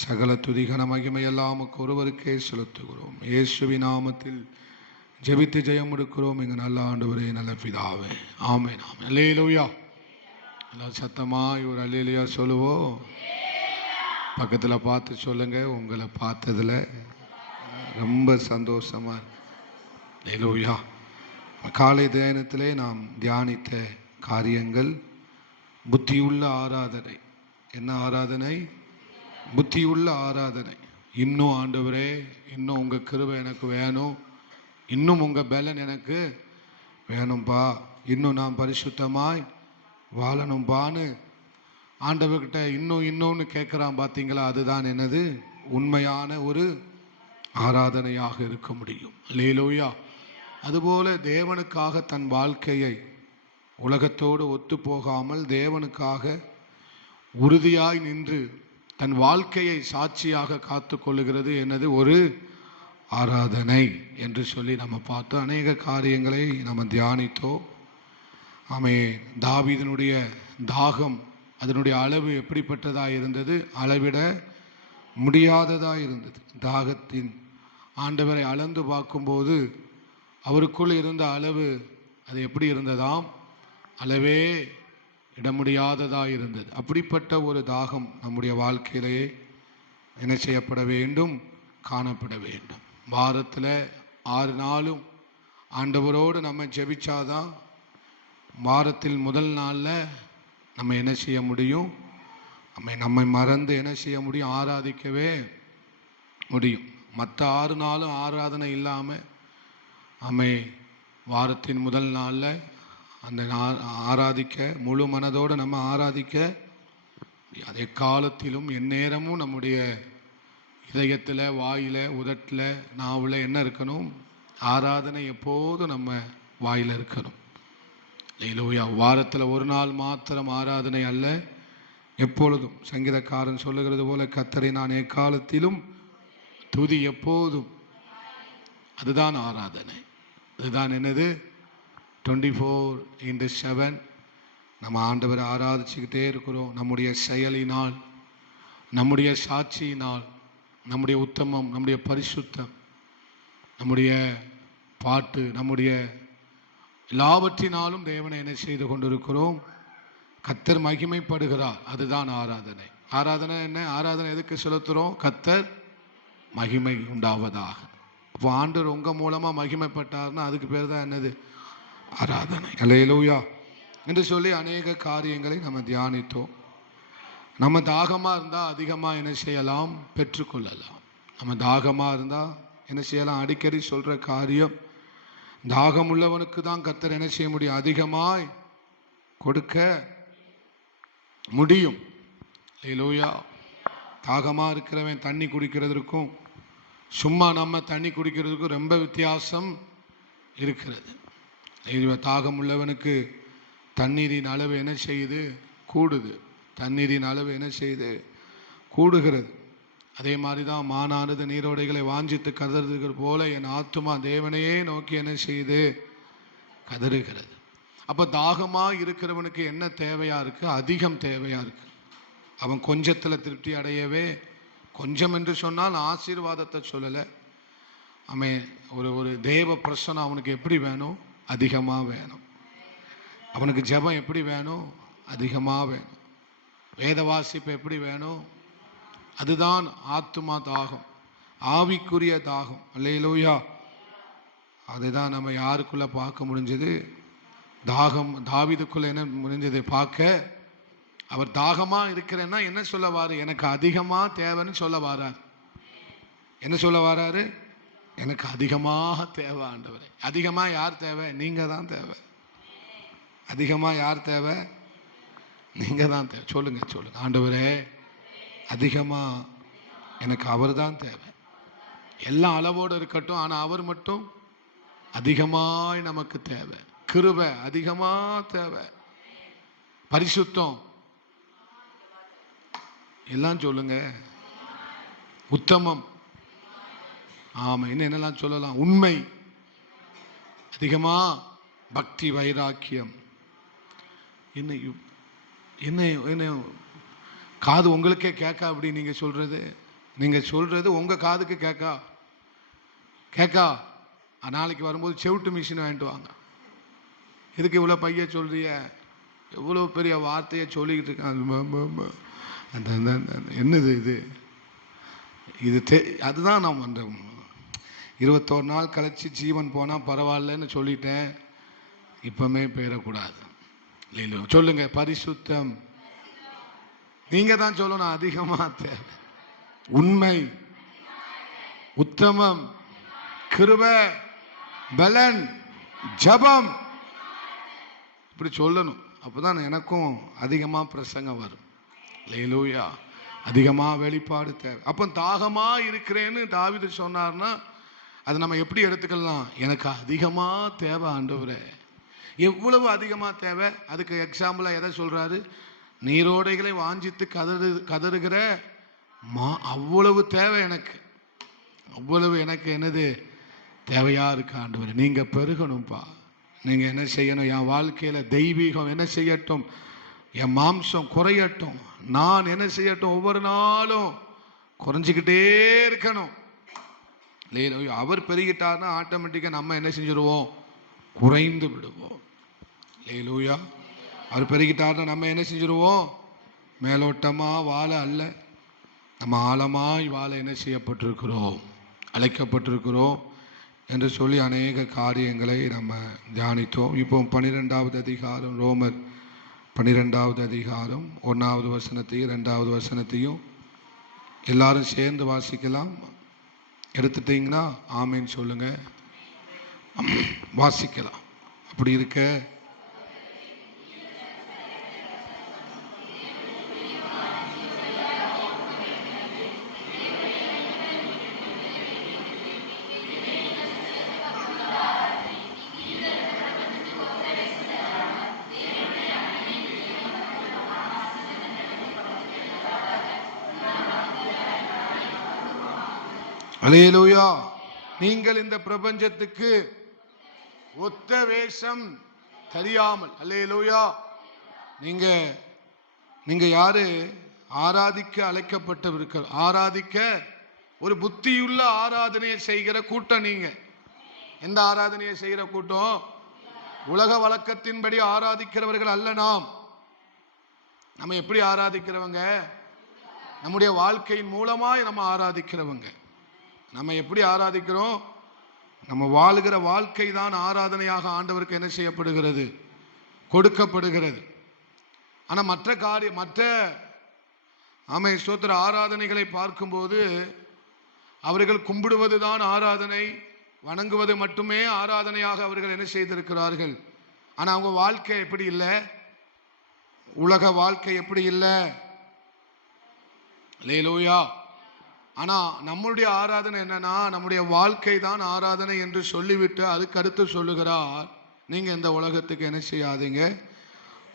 சகல துதிகன மகிமையெல்லாம் உமக்கு ஒருவருக்கே செலுத்துகிறோம். இயேசுவின் நாமத்தில் ஜெபித்து ஜெயம் எடுக்கிறோம் எங்கள் நல்ல ஆண்டவரே, நல்ல பிதாவே. ஆமென் ஆமென். அல்லேலூயா. எல்லாம் சத்தமாக ஒரு அல்லேலூயா சொல்லுவோம். பக்கத்தில் பார்த்து சொல்லுங்க, உங்களை பார்த்ததில் ரொம்ப சந்தோஷமா இருக்கு. அல்லேலூயா. காலை தியானத்திலே நாம் தியானித்த காரியங்கள் புத்தியுள்ள ஆராதனை. என்ன ஆராதனை? புத்தியுள்ள ஆராதனை. இன்னும் ஆண்டவரே, இன்னும் உங்கள் கிருபை எனக்கு வேணும், இன்னும் உங்கள் பலன் எனக்கு வேணும்பா, இன்னும் நான் பரிசுத்தமாய் வாழணும்பான்னு ஆண்டவர்கிட்ட இன்னொன்று கேட்குறான் பார்த்தீங்களா? அதுதான் என்னது? உண்மையான ஒரு ஆராதனையாக இருக்க முடியும். அல்லேலூயா. அதுபோல தேவனுக்காக தன் வாழ்க்கையை உலகத்தோடு ஒத்து போகாமல் தேவனுக்காக உறுதியாய் நின்று தன் வாழ்க்கையை சாட்சியாக காத்து கொள்ளுகிறது என்னது? ஒரு ஆராதனை என்று சொல்லி நம்ம பார்த்தோம். அநேக காரியங்களை நம்ம தியானித்தோம். தாவீதினுடைய தாகம், அதனுடைய அளவு எப்படிப்பட்டதாக இருந்தது? அளவிட முடியாததாக இருந்தது. தாகத்தின் ஆண்டவரை அளந்து பார்க்கும்போது அவருக்குள் இருந்த அளவு அது எப்படி இருந்ததாம்? அளவே இட முடியாததாக இருந்தது. அப்படிப்பட்ட ஒரு தாகம் நம்முடைய வாழ்க்கையிலேயே என்ன செய்யப்பட வேண்டும்? காணப்பட வேண்டும். வாரத்தில் 6 நாளும் ஆண்டவரோடு நம்ம ஜெபிச்சாதான் வாரத்தில் முதல் நாளில் நம்ம என்ன செய்ய முடியும்? நம்மை மறந்து என்ன செய்ய முடியும்? ஆராதிக்கவே முடியும். மற்ற 6 நாளும் ஆராதனை இல்லாமல் வாரத்தின் முதல் நாளில் அந்த ஆராதிக்க முழு மனதோடு நம்ம ஆராதிக்க அதே காலத்திலும் எந்நேரமும் நம்முடைய இதயத்தில், வாயில், உதட்டில், நாவில் என்ன இருக்கணும்? ஆராதனை எப்போதும் நம்ம வாயில் இருக்கணும். இல்லையா? வாரத்தில் ஒரு நாள் மாத்திரம் ஆராதனை அல்ல, எப்பொழுதும். சங்கீதக்காரன் சொல்லுகிறது போல, கர்த்தரை நான் எக்காலத்திலும் துதி எப்போதும். அதுதான் ஆராதனை. அதுதான் என்னது? 24/7 நம்ம ஆண்டவரை ஆராதிச்சுக்கிட்டே இருக்கிறோம். நம்முடைய செயலினால், நம்முடைய சாட்சியினால், நம்முடைய உத்தமம், நம்முடைய பரிசுத்தம், நம்முடைய பாட்டு, நம்முடைய எல்லாவற்றினாலும் தேவனை என்ன செய்து கொண்டிருக்கிறோம்? கர்த்தர் மகிமைப்படுகிறார். அதுதான் ஆராதனை. ஆராதனை என்ன? ஆராதனை எதுக்கு செலுத்துகிறோம்? கர்த்தர் மகிமை உண்டாவதாக. அப்போ ஆண்டவர் உங்கள் மூலமாக மகிமைப்பட்டார்னா அதுக்கு பேர் தான் என்னது? ஆராதனை. அல்லேலூயா என்று சொல்லி அநேக காரியங்களை நம்ம தியானித்தோம். நம்ம தாகமாக இருந்தால் அதிகமாக என்ன செய்யலாம்? பெற்றுக்கொள்ளலாம். நம்ம தாகமாக இருந்தால் என்ன செய்யலாம்? அடிக்கடி சொல்கிற காரியம், தாகம் உள்ளவனுக்கு தான் கர்த்தர் என்ன செய்ய முடியும்? அதிகமாய் கொடுக்க முடியும். அல்லேலூயா. தாகமாக இருக்கிறவன் தண்ணி குடிக்கிறதுக்கும் சும்மா நம்ம தண்ணி குடிக்கிறதுக்கும் ரொம்ப வித்தியாசம் இருக்கிறது. தாகம் உள்ளவனுக்கு தண்ணீரின் அளவு என்ன செய்யுது? கூடுது. தண்ணீரின் அளவு என்ன செய்யுது? கூடுகிறது. அதே மாதிரி தான் மானானது நீரோடைகளை வாஞ்சித்து கதறுகிறது போல என் ஆத்துமா தேவனையே நோக்கி என்ன செய்யுது? கதறுகிறது. அப்போ தாகமாக இருக்கிறவனுக்கு என்ன தேவையாக இருக்குது? அதிகம் தேவையாக இருக்குது. அவன் கொஞ்சத்தில் திருப்தி அடையவே, கொஞ்சம் என்று சொன்னால் ஆசீர்வாதத்தை சொல்லலை. ஒரு தேவ பிரசனம் அவனுக்கு எப்படி வேணும்? அதிகமாக வேணும். அவனுக்கு ஜெபம் எப்படி வேணும்? அதிகமாக வேணும். வேத வாசிப்பு எப்படி வேணும்? அதுதான் ஆத்துமா தாகம், ஆவிக்குரிய தாகம். அல்லேலூயா. அதுதான் நம்ம யாருக்குள்ள பார்க்க முடிஞ்சது? தாகம் தாவீதுக்குள்ள என்ன முடிஞ்சது? பார்க்க அவர் தாகமா இருக்கிறேன்னா என்ன சொல்ல வாரு? எனக்கு அதிகமா தேவைன்னு சொல்ல வாரார். என்ன சொல்ல வாராரு? எனக்கு அதிகமாக தேவை ஆண்டவரே. அதிகமா யார் தேவை? நீங்க தான் தேவை. அதிகமா யார் தேவை? நீங்க தான் தேவை. சொல்லுங்க சொல்லுங்க, ஆண்டவரே அதிகமா எனக்கு அவர் தான் தேவை. எல்லாம் அளவோடு இருக்கட்டும், ஆனா அவர் மட்டும் அதிகமாய் நமக்கு தேவை. கிருபை அதிகமா தேவை. பரிசுத்தம் எல்லாம் சொல்லுங்க. உத்தமம், ஆமா, இன்னும் என்னெல்லாம் சொல்லலாம்? உண்மை அதிகமா, பக்தி, வைராக்கியம். என்ன என்ன என்ன காது உங்களுக்கே கேட்கா? அப்படி நீங்க சொல்றது உங்க காதுக்கு கேட்கா? நாளைக்கு வரும்போது செவிட்டு மிஷின் வாங்கிட்டு வாங்க. இதுக்கு இவ்வளோ பைய சொல்றிய, எவ்வளோ பெரிய வார்த்தையை சொல்லிக்கிட்டு இருக்காங்க. என்னது இது அதுதான் நான் அந்த 21 நாள் கழிச்சு ஜீவன் போனால் பரவாயில்லன்னு சொல்லிட்டேன். இப்பவுமே போயிடக்கூடாது. சொல்லுங்க, பரிசுத்தம் நீங்க தான் சொல்லணும். அதிகமாக தேவை. உண்மை, உத்தமம், கிருபை, பலன், ஜபம், இப்படி சொல்லணும். அப்போதான் எனக்கும் அதிகமாக பிரசங்கம் வரும். அல்லேலூயா. அதிகமாக வெளிப்பாடு தேவை. அப்போ தாகமா இருக்கிறேன்னு தாவீது சொன்னார்னா அது நம்ம எப்படி எடுத்துக்கலாம்? எனக்கு அதிகமாக தேவை ஆண்டவரே. எவ்வளவு அதிகமாக தேவை? அதுக்கு எக்ஸாம்பிளா எதை சொல்றாரு? நீரோடைகளை வாஞ்சித்து கதறுகிற அவ்வளவு தேவை எனக்கு. அவ்வளவு எனக்கு என்னது தேவையா இருக்கு ஆண்டவரே. நீங்க பெருகணும்பா. நீங்க என்ன செய்யணும்? என் வாழ்க்கையில தெய்வீகம் என்ன செய்யட்டும்? என் மாம்சம் குறையட்டும். நான் என்ன செய்யட்டும்? ஒவ்வொரு நாளும் குறைஞ்சிக்கிட்டே இருக்கணும். அவர் பெருகிட்டார்னா ஆட்டோமேட்டிக்கா நம்ம என்ன செஞ்சிருவோம்? குறைந்து விடுவோம். லேலூயா. அவர் பெருகிட்டார்னா நம்ம என்ன செஞ்சிருவோம்? மேலோட்டமா வாழ அல்ல, நம்ம ஆழமாய் வாழ என்ன செய்யப்பட்டிருக்கிறோம்? அழைக்கப்பட்டிருக்கிறோம் என்று சொல்லி அநேக காரியங்களை நம்ம தியானித்தோம். இப்போ 12வது அதிகாரம், ரோமர் 12வது அதிகாரம் 1வது வசனத்தையும் 2வது வசனத்தையும் எல்லாரும் சேர்ந்து வாசிக்கலாம். எடுத்துட்டீங்கன்னா ஆமேன்னு சொல்லுங்க. வாசிக்கலாம். அப்படி இருக்க அல்லேலூயா. நீங்கள் இந்த பிரபஞ்சத்துக்கு ஒத்த வேஷம் தெரியாமல், அல்லேலூயா, நீங்க யாரு? ஆராதிக்க அழைக்கப்பட்டவர்கள். ஆராதிக்க ஒரு புத்தியுள்ள ஆராதனையை செய்கிற கூட்டம். நீங்க எந்த ஆராதனையை செய்கிற கூட்டம்? உலக வழக்கத்தின்படி ஆராதிக்கிறவர்கள் அல்ல. நம்ம எப்படி ஆராதிக்கிறவங்க? நம்முடைய வாழ்க்கையின் மூலமாய் நம்ம ஆராதிக்கிறவங்க. நம்ம எப்படி ஆராதிக்கிறோம்? நம்ம வாழ்கிற வாழ்க்கை தான் ஆராதனையாக ஆண்டவருக்கு என்ன செய்யப்படுகிறது? கொடுக்கப்படுகிறது. ஆனா மற்ற ஆமை ஸ்தோத்திர ஆராதனைகளை பார்க்கும்போது அவர்கள் கும்பிடுவது தான் ஆராதனை, வணங்குவது மட்டுமே ஆராதனையாக அவர்கள் என்ன செய்திருக்கிறார்கள். ஆனா அவங்க வாழ்க்கை எப்படி இல்லை? உலக வாழ்க்கை எப்படி இல்லை? அல்லேலூயா. ஆனா நம்முடைய ஆராதனை என்னன்னா, நம்முடைய வாழ்க்கை தான் ஆராதனை என்று சொல்லிவிட்டு அதுக்கு அடுத்து சொல்லுகிறார், நீங்க இந்த உலகத்துக்கு என்ன செய்யாதீங்க?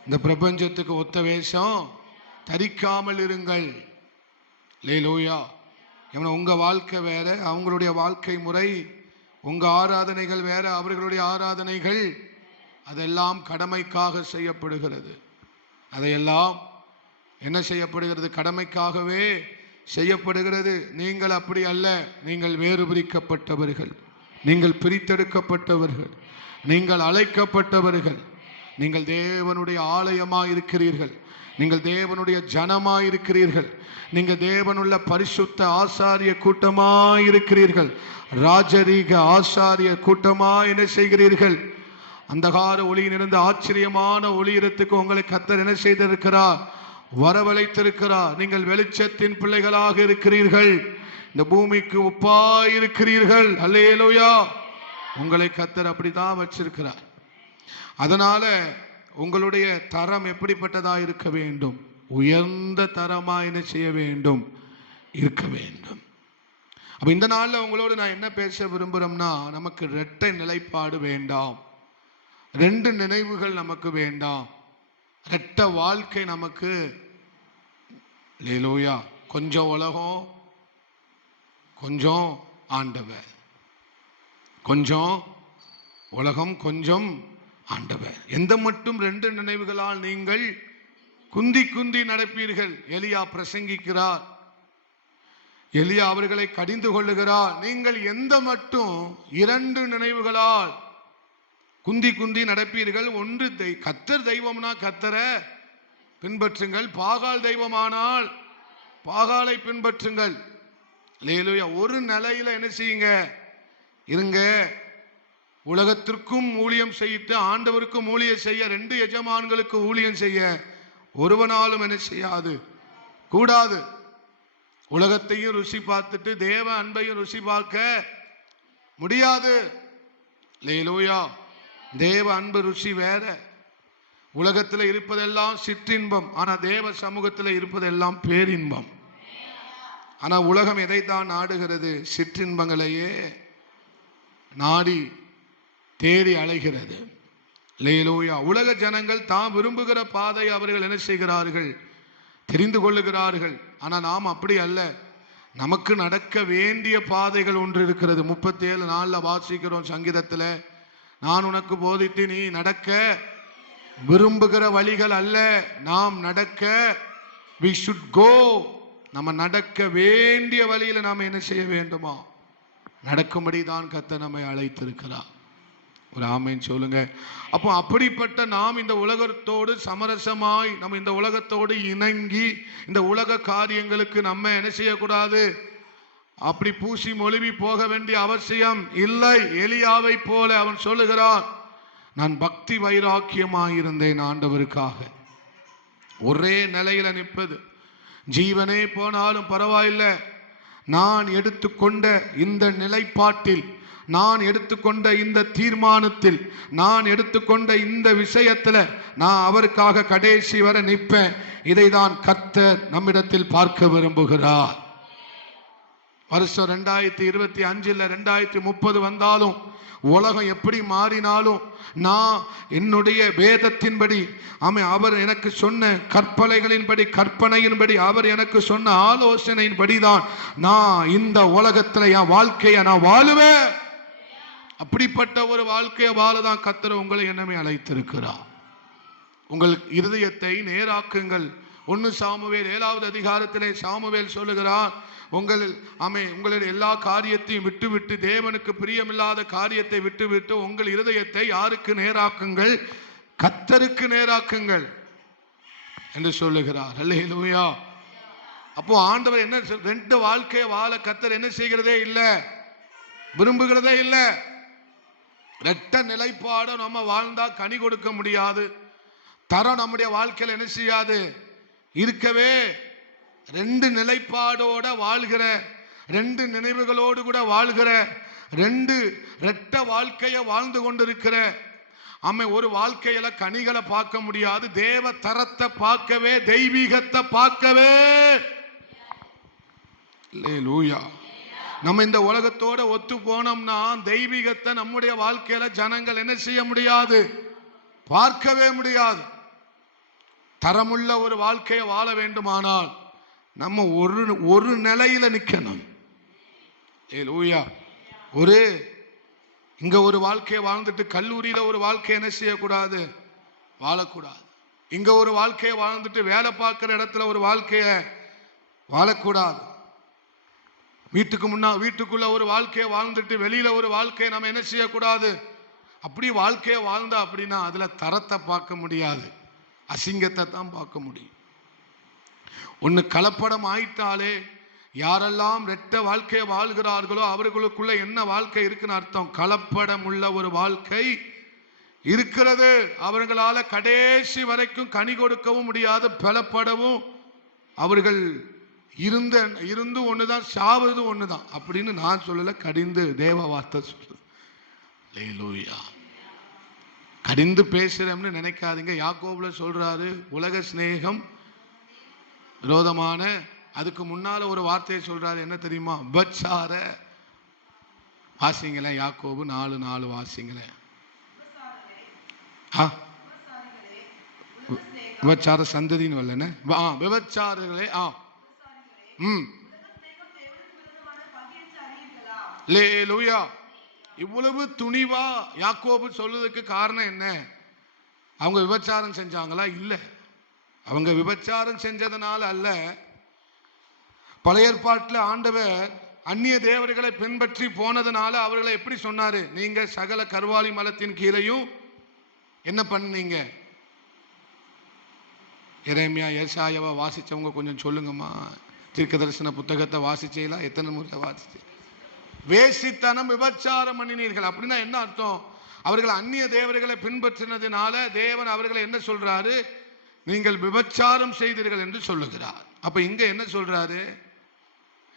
இந்த பிரபஞ்சத்துக்கு ஒத்த வேஷம் தரிக்காமல் இருங்கள். அல்லேலூயா. உங்க வாழ்க்கை வேற, அவங்களுடைய வாழ்க்கை முறை, உங்க ஆராதனைகள் வேற, அவர்களுடைய ஆராதனைகள். அதெல்லாம் கடமைக்காக செய்யப்படுகிறது. அதையெல்லாம் என்ன செய்யப்படுகிறது? கடமைக்காகவே செய்யப்படுகிறது. நீங்கள் அப்படி அல்ல. நீங்கள் வேறு பிரிக்கப்பட்டவர்கள், நீங்கள் பிரித்தெடுக்கப்பட்டவர்கள், நீங்கள் அழைக்கப்பட்டவர்கள். நீங்கள் தேவனுடைய ஆலயமாய் இருக்கிறீர்கள். நீங்கள் தேவனுடைய ஜனமாய் இருக்கிறீர்கள். நீங்கள் தேவனுள்ள பரிசுத்த ஆசாரிய கூட்டமாய் இருக்கிறீர்கள். ராஜரீக ஆசாரிய கூட்டமாய் என்ன செய்கிறீர்கள்? அந்தகார ஒளியிலிருந்து ஆச்சரியமான ஒளியிடத்துக்கு உங்களை கர்த்தர் என்ன செய்திருக்கிறார்? வரவழைத்திருக்கிறார். நீங்கள் வெளிச்சத்தின் பிள்ளைகளாக இருக்கிறீர்கள், இந்த பூமிக்கு உப்பாய் இருக்கிறீர்கள். அல்லேலூயா. உங்களை கர்த்தர் அப்படிதான் வச்சிருக்கிறார். அதனால உங்களுடைய தரம் எப்படிப்பட்டதா இருக்க வேண்டும்? உயர்ந்த தரமா என்ன செய்ய வேண்டும்? இருக்க வேண்டும். அப்ப இந்த நாள்ல உங்களோடு நான் என்ன பேச விரும்புறேன்னா, நமக்கு இரட்டை நிலைப்பாடு வேண்டாம், ரெண்டு நினைவுகள் நமக்கு வேண்டாம், இரட்டை வாழ்க்கை நமக்கு. அல்லேலூயா. கொஞ்சம் உலகம், கொஞ்சம் ஆண்டவர். கொஞ்சம் உலகம், கொஞ்சம் ஆண்டவர். எந்த மட்டும் ரெண்டு நினைவுகளால் நீங்கள் குந்தி குந்தி நடப்பீர்கள். எலியா பிரசங்கிக்கிறார், எலியா அவர்களை கடிந்து கொள்ளுகிறார். நீங்கள் எந்த மட்டும் இரண்டு நினைவுகளால் குந்தி குந்தி நடப்பீர்கள். ஒன்று, கர்த்தர் தெய்வம்னா கர்த்தரை பின்பற்றுங்கள், பாகால் தெய்வமானால் பாகாலை பின்பற்றுங்கள். அல்லேலூயா. ஒரு நிலையில என்ன செய்யுங்க? இருங்க. உலகத்திற்கும் ஊழியம் செய்து ஆண்டவருக்கும் ஊழியம் செய்ய, ரெண்டு எஜமான்களுக்கு ஊழியம் செய்ய ஒருவனாலும் என்ன செய்யாது, கூடாது. உலகத்தையும் ருசி பார்த்துட்டு தேவ அன்பையும் ருசி பார்க்க முடியாது. அல்லேலூயா. தேவ அன்பு ருசி வேற. உலகத்தில் இருப்பதெல்லாம் சிற்றின்பம், ஆனா தேவ சமூகத்தில் இருப்பதெல்லாம் பேரின்பம். ஆனா உலகம் எதைத்தான் நாடுகிறது? சிற்றின்பங்களையே நாடி தேடி அலைகிறது. அல்லேலூயா. உலக ஜனங்கள் தாம் விரும்புகிற பாதை அவர்கள் என்ன செய்கிறார்கள்? தெரிந்து கொள்ளுகிறார்கள். ஆனா நாம் அப்படி அல்ல. நமக்கு நடக்க வேண்டிய பாதைகள் ஒன்று இருக்கிறது. 37:4 வாசிக்கிறோம் சங்கீதத்தில், நான் உனக்கு போதித்து நீ நடக்க விரும்புகிற வழிகள் அல்ல, நாம் நடக்க we should go. நம்ம நடக்க வேண்டிய வழியில நாம் என்ன செய்ய வேண்டுமா? நடக்கும்படி தான் கர்த்தர் நம்மை அழைத்திருக்கிறார். ஒரு ஆமென் சொல்லுங்க. அப்போ அப்படிப்பட்ட நாம் இந்த உலகத்தோடு சமரசமாய், நம்ம இந்த உலகத்தோடு இணங்கி, இந்த உலக காரியங்களுக்கு நம்ம என்ன செய்யக்கூடாது? அப்படி பூசி மொழிவி போக வேண்டிய அவசியம் இல்லை. எலியாவை போல அவன் சொல்லுகிறான், நான் பக்தி வைராக்கியமாயிருந்தேன் ஆண்டவருக்காக. ஒரே நிலையில நிற்பது. ஜீவனே போனாலும் பரவாயில்லை, நான் எடுத்துக்கொண்ட இந்த நிலைப்பாட்டில், நான் எடுத்துக்கொண்ட இந்த தீர்மானத்தில், நான் எடுத்துக்கொண்ட இந்த விஷயத்துல நான் அவருக்காக கடைசி வரை நிற்பேன். இதை தான் கர்த்தர் நம்மிடத்தில் பார்க்க விரும்புகிறார். வருஷம் 2025 2030 வந்தாலும், உலகம் எப்படி மாறினாலும், நான் என்னுடைய வேதத்தின்படி, அவர் எனக்கு சொன்ன கற்பனைகளின்படி, கற்பனையின்படி, அவர் எனக்கு சொன்ன ஆலோசனையின்படி தான் நான் இந்த உலகத்துல என் வாழ்க்கையை நான் வாழுவேன். அப்படிப்பட்ட ஒரு வாழ்க்கையை வாழதான் கர்த்தர் உங்களை என்னமே அழைத்திருக்கிறார். உங்கள் இருதயத்தை நேராக்குங்கள். 1 சாமுவேல் 7வது அதிகாரத்திலே சாமுவேல் சொல்லுகிறார், உங்களுடைய எல்லா காரியத்தையும் விட்டுவிட்டு, தேவனுக்கு பிரியமில்லாத காரியத்தை விட்டுவிட்டு உங்கள் இருதயத்தை யாருக்கு நேராக்குங்கள்? கர்த்தருக்கு நேராக்குங்கள் என்று சொல்லுகிறார். அல்லேலூயா. அப்போ ஆண்டவர் என்ன, ரெண்டு வாழ்க்கையை வாழ கர்த்தர் என்ன செய்கிறதே இல்லை, விரும்புகிறதே இல்லை. இரட்ட நிலைப்பாடு நம்ம வாழ்ந்தா கனி கொடுக்க முடியாது. தரம் நம்முடைய வாழ்க்கையில் என்ன செய்யாது, இருக்கவே. ரெண்டு நிலைப்பாடோட வாழ்கிற, ரெண்டு நினைவுகளோடு கூட வாழ்கிற, ரெண்டு இரட்ட வாழ்க்கையை வாழ்ந்து கொண்டிருக்கிற ஒரு வாழ்க்கையில கனிகளை பார்க்க முடியாது. தேவ தரத்தை பார்க்கவே, தெய்வீகத்தை பார்க்கவே. அல்லேலூயா. நம்ம இந்த உலகத்தோட ஒத்து போனோம்னா தெய்வீகத்தை நம்முடைய வாழ்க்கையில ஜனங்கள் என்ன செய்ய முடியாது, பார்க்கவே முடியாது. தரமுள்ள ஒரு வாழ்க்கையை வாழ வேண்டுமானால் நம்ம ஒரு நிலையில நிக்கணும். அல்லேலூயா. இங்க ஒரு வாழ்க்கையை வாழ்ந்துட்டு கல்லூரியில ஒரு வாழ்க்கையை என்ன செய்யக்கூடாது, வாழக்கூடாது. இங்க ஒரு வாழ்க்கையை வாழ்ந்துட்டு வேலை பார்க்கிற இடத்துல ஒரு வாழ்க்கையை வாழக்கூடாது. வீட்டுக்குள்ள ஒரு வாழ்க்கையை வாழ்ந்துட்டு வெளியில ஒரு வாழ்க்கையை நம்ம என்ன செய்யக்கூடாது. அப்படி வாழ்க்கையை வாழ்ந்தா அப்படின்னா அதுல தரத்தை பார்க்க முடியாது, அசிங்கத்தை தான் பார்க்க முடியும். ஒன்னு கலப்படம் ஆயிட்டாலே, யாரெல்லாம் ரெட்ட வாழ்க்கையை வாழ்கிறார்களோ அவர்களுக்குள்ள என்ன வாழ்க்கை இருக்குன்னு அர்த்தம்? கலப்படம் உள்ள ஒரு வாழ்க்கை இருக்கிறது. அவர்களால கடைசி வரைக்கும் கனி கொடுக்கவும் முடியாது, பலப்படவும். அவர்கள் இருந்து ஒண்ணுதான், சாவது ஒண்ணுதான் அப்படின்னு நான் சொல்லல, கடிந்து தேவ வார்த்தை சொல்றது. அல்லேலூயா. கடிந்து பேசுறேன்னு நினைக்காதீங்க. யாக்கோபுல சொல்றாரு, உலக சிநேகம் விரோதமான, அதுக்கு முன்னால ஒரு வார்த்தையை சொல்றாரு, என்ன தெரியுமா? விபச்சார. வாசிங்களேன், யாக்கோபு 4:4 வாசிங்களேன். விபச்சார சந்ததின்னு வரலன்னு, விபச்சாரங்களே. அல்லேலூயா. இவ்வளவு துணிவா யாக்கோபு சொல்றதுக்கு காரணம் என்ன? அவங்க விபச்சாரம் செஞ்சாங்களா? இல்ல. அவங்க விபச்சாரம் செஞ்சதுனால அல்ல. பழைய ஏற்பாட்டில் ஆண்டவர் அந்நிய தேவர்களை பின்பற்றி போனதுனால அவர்களை எப்படி சொன்னாரு? நீங்க சகல கர்வாலி மலத்தின் கீழையும் என்ன பண்ணீங்க? எரேமியா, ஏசாயாவை வாசிச்சவங்க கொஞ்சம் சொல்லுங்கம்மா. தீர்க்க தரிசன புத்தகத்தை வாசிச்சீங்களா? எத்தனை முறை வாசிச்சு? வேசித்தனம், விபச்சாரம் பண்ணினீர்கள். அப்படின்னா என்ன அர்த்தம்? அவர்கள் அந்நிய தேவர்களை பின்பற்றினதுனால தேவன் அவர்களை என்ன சொல்றாரு? நீங்கள் விபச்சாரம் செய்தீர்கள் என்று சொல்லுகிறார். அப்ப இங்க என்ன சொல்றாரு?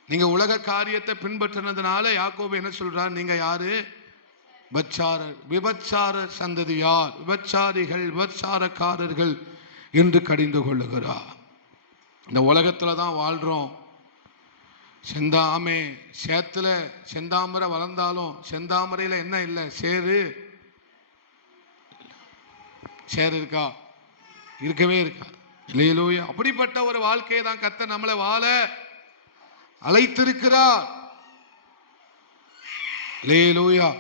நீங்க உலக காரியத்தை பின்பற்றினதுனால யாக்கோபு என்ன சொல்றாரு? நீங்க யாரு? விபச்சார சந்ததியார், விபச்சாரிகள், விபச்சாரக்காரர்கள் என்று கடிந்து கொள்ளுகிறார். இந்த உலகத்துல தான் வாழ்றோம். செந்தாமே சேத்துல செந்தாமரை வளர்ந்தாலும் செந்தாமரையில என்ன இல்லை? சேரு இருக்கா? இருக்கவே இருக்கா. இல்லையிலூயா. அப்படிப்பட்ட ஒரு வாழ்க்கையை தான் கர்த்தர் நம்மளை வாழ அழைத்திருக்கிறார். இல்லையிலூயா.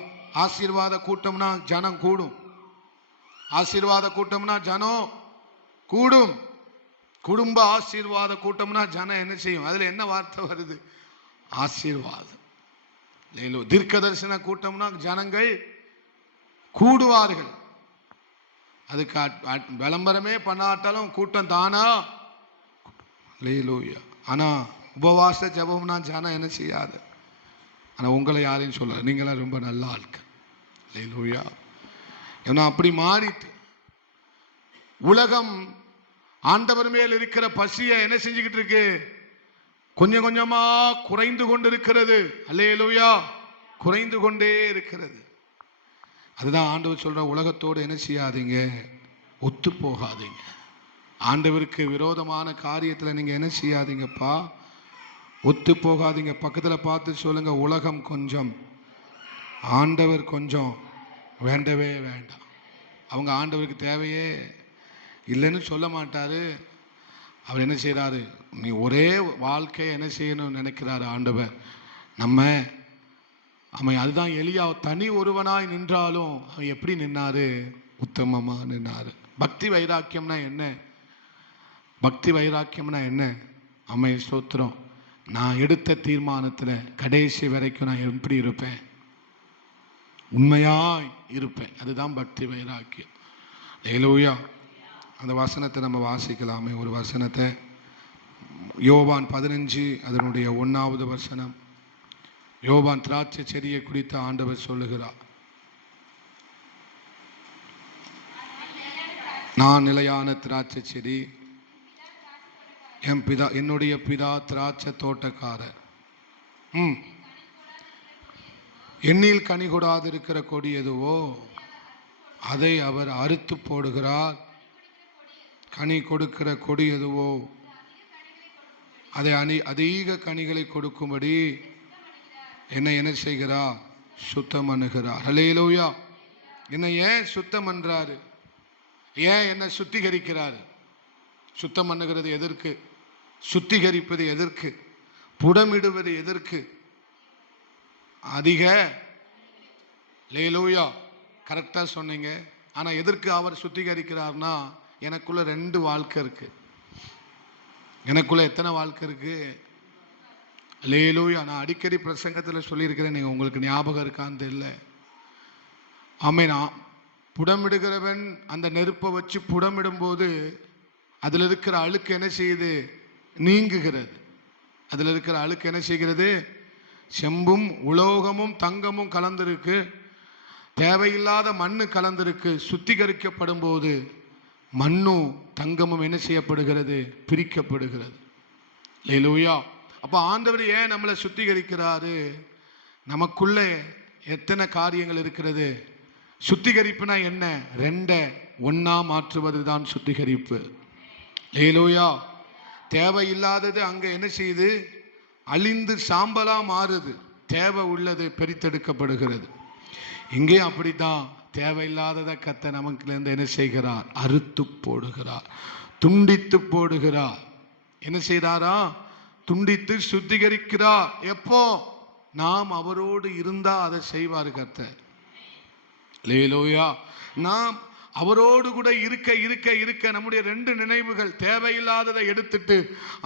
ஆசீர்வாத கூட்டம்னா ஜனம் கூடும். ஆசீர்வாத கூட்டம்னா ஜனம் கூடும். குடும்ப ஆசீர்வாத கூட்டம்னா ஜனம் என்ன செய்யும்? அதுல என்ன வார்த்தை வருது? ஆசீர்வாதம். தீர்க்க தரிசன கூட்டம்னா ஜனங்கள் கூடுவார்கள். அதுக்கு விளம்பரமே பண்ணாட்டாலும் கூட்டம் தானா. ஆனா உபவாச ஜபம்னா ஜனம் என்ன செய்யாது. ஆனா உங்களை யாரையும் சொல்ல, நீங்களாம் ரொம்ப நல்ல ஆட்கள். ஏன்னா அப்படி மாறிட்டு உலகம் ஆண்டவர் மேல் இருக்கிற பசியை என்ன செஞ்சுக்கிட்டு இருக்கு? கொஞ்சம் கொஞ்சமா குறைந்து கொண்டிருக்கிறது. அல்லேலூயா. குறைந்து கொண்டே இருக்கிறது. அதுதான் ஆண்டவர் சொல்ற, உலகத்தோடு என்ன செய்யாதீங்க? ஒத்து போகாதீங்க. ஆண்டவருக்கு விரோதமான காரியத்தில் நீங்க என்ன செய்யாதீங்கப்பா? ஒத்து போகாதீங்க. பக்கத்துல பார்த்து சொல்லுங்க, உலகம் கொஞ்சம், ஆண்டவர் கொஞ்சம். வேண்டவே வேண்டாம். அவங்க ஆண்டவருக்கு தேவையே இல்லைன்னு சொல்ல மாட்டாரு. அவர் என்ன செய்யறாரு? நீ ஒரே வாழ்க்கையை என்ன செய்யணும்னு நினைக்கிறாரு ஆண்டவர். அவன் அதுதான் எலியா தனி ஒருவனாய் நின்றாலும் அவன் எப்படி நின்னாரு? உத்தமமா நின்னாரு. பக்தி வைராக்கியம்னா என்ன? பக்தி வைராக்கியம்னா என்ன? அம்மை ஸ்தோத்திரம். நான் எடுத்த தீர்மானத்தில் கடைசி வரைக்கும் நான் எப்படி இருப்பேன்? உண்மையாய் இருப்பேன். அதுதான் பக்தி வைராக்கியம். அல்லேலூயா. அந்த வசனத்தை நம்ம வாசிக்கலாமே. ஒரு வசனத்தை, யோவான் 15 அதனுடைய 1வது வசனம். யோவான் திராட்சை செடியை குறித்து ஆண்டவர் சொல்லுகிறார், நான் நிலையான திராட்சை செடி, என்னுடைய பிதா திராட்சை தோட்டக்காரர். எண்ணில் கனி கொடாதிருக்கிற கொடி எதுவோ அதை அவர் அறுத்து போடுகிறார். கனி கொடுக்கிற கொடி எதுவோ அதை அதிக கனிகளை கொடுக்கும்படி என்ன செய்கிறார்? சுத்தம் பண்ணுகிறார். அல்லேலூயா. என்ன ஏன் சுத்தம் பண்றாரு? ஏன் என்ன சுத்திகரிக்கிறாரு? சுத்தம் பண்ணுகிறது எதற்கு? சுத்திகரிப்பது எதற்கு? புடமிடுவது எதற்கு? அதிக. அல்லேலூயா. கரெக்டா சொன்னீங்க. ஆனா எதற்கு அவர் சுத்திகரிக்கிறார்னா, எனக்குள்ள 2 வாழ்க்கை இருக்கு. எனக்குள்ள எத்தனை வாழ்க்கை இருக்கு? அல்லேலூயா. நான் அடிக்கடி பிரசங்கத்தில் சொல்லியிருக்கிறேன், நீங்க உங்களுக்கு ஞாபகம் இருக்கான்னு தெரியல. ஆமென். புடமிடுகிறவன் அந்த நெருப்பை வச்சு புடமிடும் போது அதுல இருக்கிற அழுக்கு என்ன செய்யுது? நீங்குகிறது. அதுல இருக்கிற அழுக்கு என்ன செய்கிறது? செம்பும் உலோகமும் தங்கமும் கலந்திருக்கு. தேவையில்லாத மண்ணு கலந்திருக்கு. சுத்திகரிக்கப்படும் போது மண்ணும் தங்கமும் என்ன செய்யப்படுகிறது? பிரிக்கப்படுகிறது. அல்லேலூயா. அப்ப ஆண்டவர் ஏன் நம்மளை சுத்திகரிக்கிறாரு? நமக்குள்ளே எத்தனை காரியங்கள் இருக்கிறது? சுத்திகரிப்புனா என்ன? ரெண்டை ஒன்னா மாற்றுவது தான் சுத்திகரிப்பு. அல்லேலூயா. தேவையில்லாதது அங்க என்ன செய்யுது? அழிந்து சாம்பலா மாறுது. தேவை உள்ளது பிரித்தெடுக்கப்படுகிறது. இங்கே அப்படித்தான் தேவையில்லாததை கர்த்தர் நமக்குலேருந்து என்ன செய்கிறார்? அறுத்து போடுகிறார், துண்டித்து போடுகிறார். என்ன செய்தாரா? துண்டித்து சுத்திகரிக்கிறார். எப்போ? நாம் அவரோடு இருந்தா அதை செய்வார் கர்த்தர். அல்லேலூயா. நாம் அவரோடு கூட இருக்க இருக்க இருக்க நம்முடைய ரெண்டு நினைவுகள், தேவையில்லாததை எடுத்துட்டு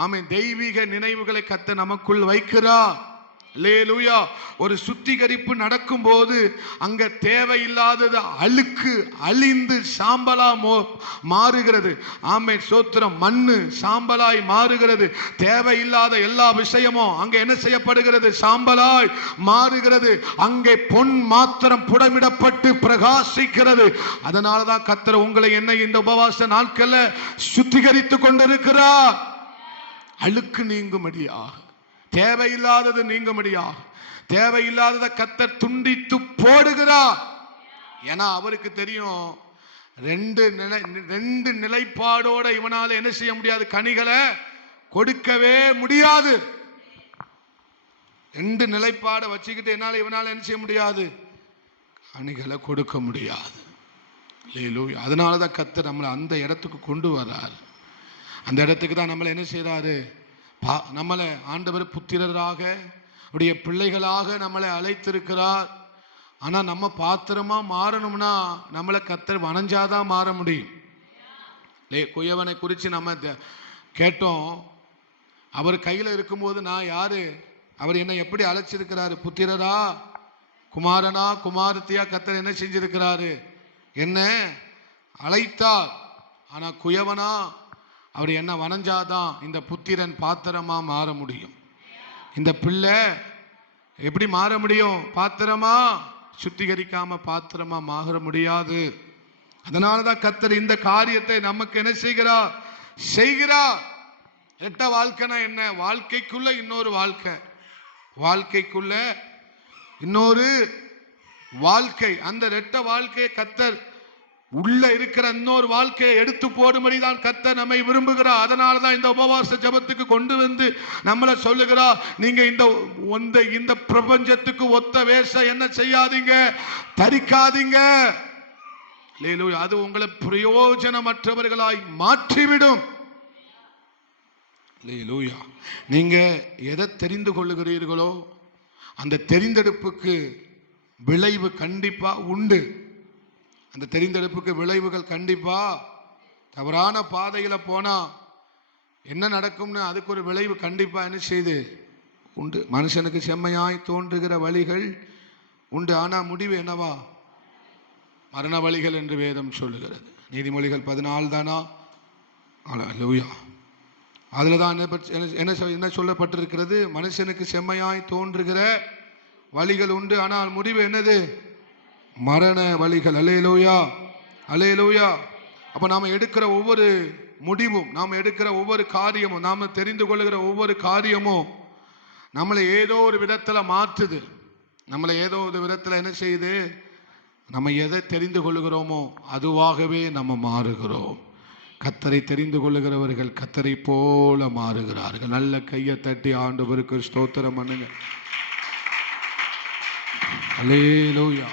ஆமென் தெய்வீக நினைவுகளை கர்த்தர் நமக்குள் வைக்கிறார். அல்லேலூயா. ஒரு சுத்திகரிப்பு நடக்கும் போது அங்க தேவையில்லாதது அழுக்கு அழிந்து சாம்பலா மாறுகிறது. ஆமென் ஸ்தோத்திரம். மண்ணு சாம்பலாய் மாறுகிறது. தேவையில்லாத எல்லா விஷயமும் அங்க என்ன செய்யப்படுகிறது? சாம்பலாய் மாறுகிறது. அங்கே பொன் மாத்திரம் புடமிடப்பட்டு பிரகாசிக்கிறது. அதனாலதான் கர்த்தர் உங்களை என்ன இந்த உபவாச நாட்கள்ல சுத்திகரித்து கொண்டிருக்கிறார். அழுக்கு நீங்கும்படியாக, தேவையில்லாதது நீங்கும்படியாக, தேவையில்லாததை கர்த்தர் துண்டித்து போடுகிறார். ஏன்னா அவருக்கு தெரியும், ரெண்டு நிலைப்பாடோட இவனால என்ன செய்ய முடியாது? கனிகளை கொடுக்கவே முடியாது. ரெண்டு நிலைப்பாடை வச்சுக்கிட்டு என்னால இவனால என்ன செய்ய முடியாது? கனிகளை கொடுக்க முடியாது. அதனாலதான் கர்த்தர் நம்மளை அந்த இடத்துக்கு கொண்டு வர்றார். அந்த இடத்துக்கு தான் நம்மளை என்ன செய்யறாரு? நம்மளை ஆண்டவர் புத்திரராக உடைய பிள்ளைகளாக நம்மளை அழைத்திருக்கிறார். ஆனா நம்ம பாத்திரமா மாறணும்னா நம்மளை கர்த்தர் வணஞ்சாதான் மாற முடியும். குயவனை குறித்து நம்ம கேட்டோம். அவர் கையில இருக்கும்போது நான் யாரு? அவர் என்ன எப்படி அழைச்சிருக்கிறாரு? புத்திரரா, குமாரனா, குமாரத்தியா கர்த்தர் என்ன செஞ்சிருக்கிறாரு? என்ன அழைத்தார். ஆனா குயவனா அவர் என்ன வணஞ்சாதான் இந்த புத்திரன் பாத்திரமா மாற முடியும். இந்த பிள்ளை எப்படி மாற முடியும்? பாத்திரமா சுத்திகரிக்காம பாத்திரமா மாற முடியாது. அதனாலதான் கர்த்தர் இந்த காரியத்தை நமக்கு என்ன செய்கிறார்? செய்கிறார். ரெட்ட வாழ்க்கைனா என்ன? வாழ்க்கைக்குள்ள இன்னொரு வாழ்க்கை, வாழ்க்கைக்குள்ள இன்னொரு வாழ்க்கை. அந்த ரெட்ட வாழ்க்கையை கர்த்தர் உள்ள இருக்கிற இன்னொரு வாழ்க்கையை எடுத்து போடும்படிதான் கர்த்தர் நம்மை விரும்புகிறார். அதனாலதான் இந்த உபவாச ஜெபத்துக்கு கொண்டு வந்து நம்மளை சொல்லுகிறார், நீங்க இந்த பிரபஞ்சத்துக்கு ஒத்த வேஷம் என்ன செய்யாதீங்க? தரிக்காதீங்க. அது உங்களை பிரயோஜனமற்றவர்களாய் மாற்றிவிடும். நீங்க எதை தெரிந்து கொள்ளுகிறீர்களோ அந்த தெரிந்தெடுப்புக்கு விளைவு கண்டிப்பா உண்டு. அந்த தெரிந்தெடுப்புக்கு விளைவுகள் கண்டிப்பா. தவறான பாதையில போனா என்ன நடக்கும்னு அதுக்கு ஒரு விளைவு கண்டிப்பா என்ன செய்து உண்டு. மனுஷனுக்கு செம்மையாய் தோன்றுகிற வழிகள் உண்டு, ஆனா முடிவு என்னவா? மரண வழிகள் என்று வேதம் சொல்லுகிறது. நீதிமொழிகள் 14 தானா? அல்லேலூயா. அதுலதான் என்ன சொல்லப்பட்டிருக்கிறது? மனுஷனுக்கு செம்மையாய் தோன்றுகிற வழிகள் உண்டு, ஆனால் முடிவு என்னது? மரண வழிகள். அல்லேலூயா, அல்லேலூயா. அப்ப நாம எடுக்கிற ஒவ்வொரு முடிவும், நாம் எடுக்கிற ஒவ்வொரு காரியமும், நாம தெரிந்து கொள்ளுகிற ஒவ்வொரு காரியமும் நம்மளை ஏதோ ஒரு விதத்துல மாற்றுது. நம்மளை ஏதோ ஒரு விதத்துல என்ன செய்யுது? நம்ம எதை தெரிந்து கொள்ளுகிறோமோ அதுவாகவே நம்ம மாறுகிறோம். கர்த்தரை தெரிந்து கொள்ளுகிறவர்கள் கர்த்தரை போல மாறுகிறார்கள். நல்ல கையை தட்டி ஆண்டவருக்கு ஸ்தோத்திரம் பண்ணுங்க. அல்லேலூயா.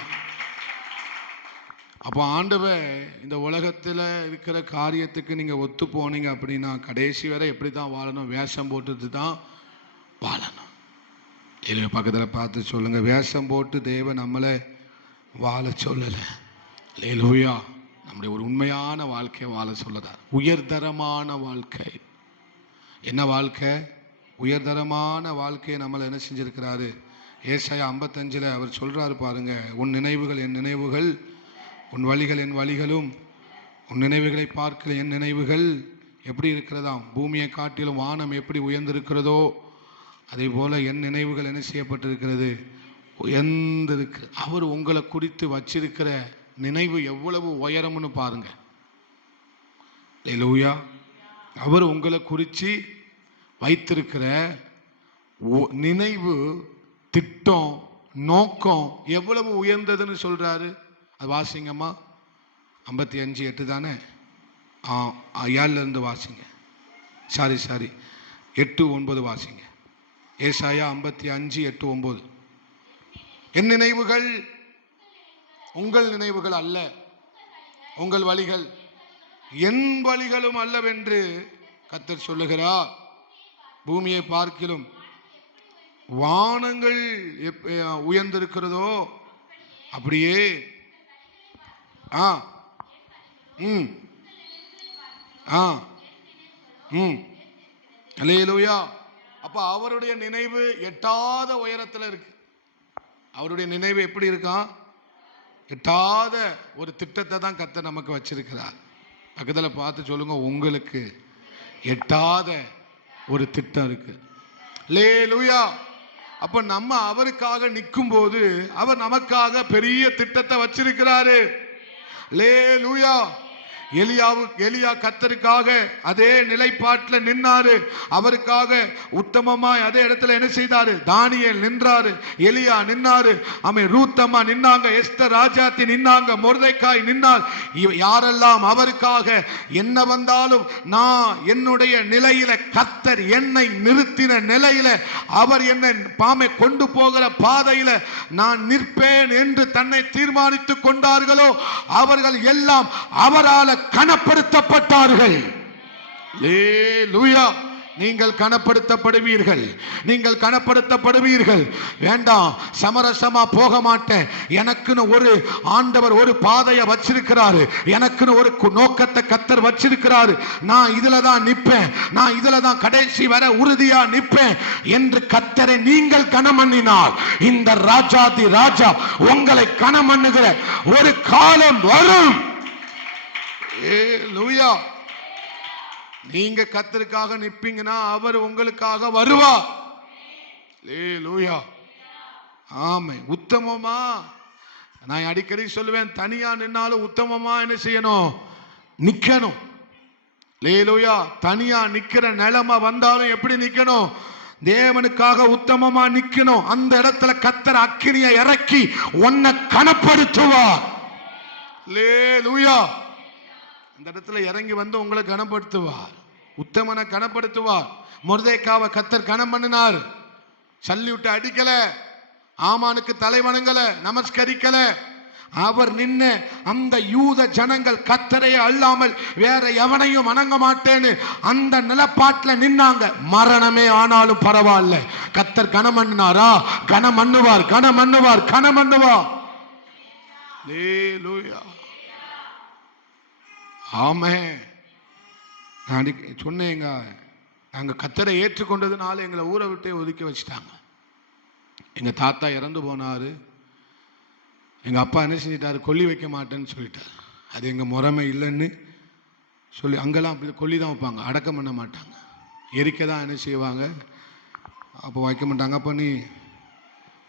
அப்போ ஆண்டவர் இந்த உலகத்தில் இருக்கிற காரியத்துக்கு நீங்கள் ஒத்து போனீங்க அப்படின்னா கடைசி வரை எப்படி தான் வாழணும்? வேஷம் போட்டுட்டு தான் வாழணும். இல்லை, பக்கத்தில் பார்த்து சொல்லுங்க, வேஷம் போட்டு தேவன் நம்மளை வாழ சொல்லலை. அல்லேலூயா. நம்முடைய ஒரு உண்மையான வாழ்க்கையை வாழ சொல்லுறார். உயர்தரமான வாழ்க்கை. என்ன வாழ்க்கை? உயர்தரமான வாழ்க்கையை நம்மளை என்ன செஞ்சிருக்கிறாரு? ஏசாயா 55 அவர் சொல்றாரு பாருங்க, உன் நினைவுகள் என் நினைவுகள், உன் வழிகள் என் வழிகளும், உன் நினைவுகளை பார்க்கிற என் நினைவுகள் எப்படி இருக்கிறதாம்? பூமியை காட்டிலும் வானம் எப்படி உயர்ந்திருக்கிறதோ அதே போல என் நினைவுகள் என்ன செய்யப்பட்டிருக்கிறது? உயர்ந்திருக்கு. அவர் உங்களை குறித்து வச்சிருக்கிற நினைவு எவ்வளவு உயரம்னு பாருங்க. அல்லேலூயா. அவர் உங்களை குறித்து வைத்திருக்கிற நினைவு, திட்டம், நோக்கம் எவ்வளவு உயர்ந்ததுன்னு சொல்றாரு. அது வாசிங்கம்மா. 55:8 தானே? 7 வாசிங்க. சாரி 8:9 வாசிங்க. ஏசாயா 55:8-9. என் நினைவுகள் உங்கள் நினைவுகள் அல்ல, உங்கள் வழிகள் என் வழிகளும் அல்லவென்று கர்த்தர் சொல்லுகிறார். பூமியை பார்க்கிலும் வானங்கள் உயர்ந்திருக்கிறதோ அப்படியே அல்லேலூயா. அப்ப அவருடைய நினைவு எட்டாத உயரத்தில் இருக்கு. அவருடைய நினைவு எப்படி இருக்கான்? எட்டாத ஒரு திட்டத்தை தான் கர்த்தர் நமக்கு வச்சிருக்கிறார். பக்கத்தில் பார்த்து சொல்லுங்க, உங்களுக்கு எட்டாத ஒரு திட்டம் இருக்கு. அல்லேலூயா. அப்ப நம்ம அவருக்காக நிற்கும் போது அவர் நமக்காக பெரிய திட்டத்தை வச்சிருக்கிறாரு. அல்லேலூயா. எலியா கர்த்தருக்காக அதே நிலைப்பாட்டில் நின்னாரு. அவருக்காக உத்தமமாய் அதே இடத்துல என்ன செய்தாரு? தானியேல் நின்றாரு, எலியா நின்னாரு, ரூத் அம்மா நின்னாங்க, எஸ்தர் ராஜாத்தி நின்னாங்க, மொர்தெக்காய் நின்னார். யாரெல்லாம் அவருக்காக என்ன வந்தாலும் நான் என்னுடைய நிலையில, கர்த்தர் என்னை நிறுத்தின நிலையில, அவர் என்னை பாமை கொண்டு போகிற பாதையில நான் நிற்பேன் என்று தன்னை தீர்மானித்துக் கொண்டார்களோ அவர்கள் எல்லாம் அவரால் கனப்படுத்தப்பட்டார்கள். அல்லேலூயா. நீங்கள் கனப்படுத்தப்படுவீர்கள், நீங்கள் கனப்படுத்தப்படுவீர்கள். வேண்டாம், சமரசமா போக மாட்டேன். எனக்குன்னு ஒரு ஆண்டவர் ஒரு பாதையை வச்சிருக்கிறாரு, எனக்குன்னு ஒரு நோக்கத்தை கர்த்தர் வச்சிருக்கிறாரு. நான் இதுல தான் நிற்பேன், நான் இதுல தான் கடைசி வரை உறுதியா நிற்பேன் என்று கர்த்தரை நீங்கள் கனமண்ணினால் இந்த ராஜாதி ராஜா உங்களை கனமண்ணுகிற ஒரு காலம் வரும். அல்லேலூயா. நீங்க கர்த்தருக்காக நிப்பீங்கன்னா அவர் உங்களுக்காக வருவார். அல்லேலூயா. ஆமென். உத்தமமா, நான் அடிக்கடி சொல்லுவேன், தனியா நின்னாலும் உத்தமமா என்ன செய்யணும்? நிக்கணும். அல்லேலூயா. தனியா நிக்கிற நிலைமை வந்தாலும் எப்படி நிக்கணும்? தேவனுக்காக உத்தமமா நிக்கணும். அந்த இடத்துல கர்த்தர் அக்கினியை இறக்கி உன்னை கனப்படுத்துவார். அல்லேலூயா. அந்த இடத்துல இறங்கி வந்து உங்களை கனப்படுத்துவார், உத்தமனை கனப்படுத்துவார். மொர்தெக்காவை கர்த்தர் கனம் பண்ணினார். சல்யூட் அடிக்கல, ஆமானுக்கு தலை வணங்கல, நமஸ்கரிக்கல. அவர் நின்ன அந்த யூத ஜனங்கள் கர்த்தரையே அல்லாமல் வேற எவனையும் வணங்க மாட்டேன்னு அந்த நிலப்பாட்டில் நின்னாங்க. மரணமே ஆனாலும் பரவாயில்ல, கர்த்தர் கனம் பண்ணினாரா? கனம் பண்ணுவார், கனம் பண்ணுவார், கனம் பண்ணுவார். அல்லேலூயா. ஆமென். நான் சொன்னேங்க, நாங்கள் கர்த்தரை ஏற்றுக்கொண்டதுனால எங்களை ஊரை விட்டே ஒதுக்கி வச்சுட்டாங்க. எங்கள் தாத்தா இறந்து போனார். எங்கள் அப்பா என்ன செஞ்சிட்டாரு? கொல்லி வைக்க மாட்டேன்னு சொல்லிட்டார். அது எங்கள் முறைமை இல்லைன்னு சொல்லி அங்கெல்லாம் அப்படி கொல்லி தான் வைப்பாங்க, அடக்கம் பண்ண மாட்டாங்க. எரிக்க தான் என்ன செய்வாங்க, அப்போ வைக்க மாட்டாங்க. அப்போ நீ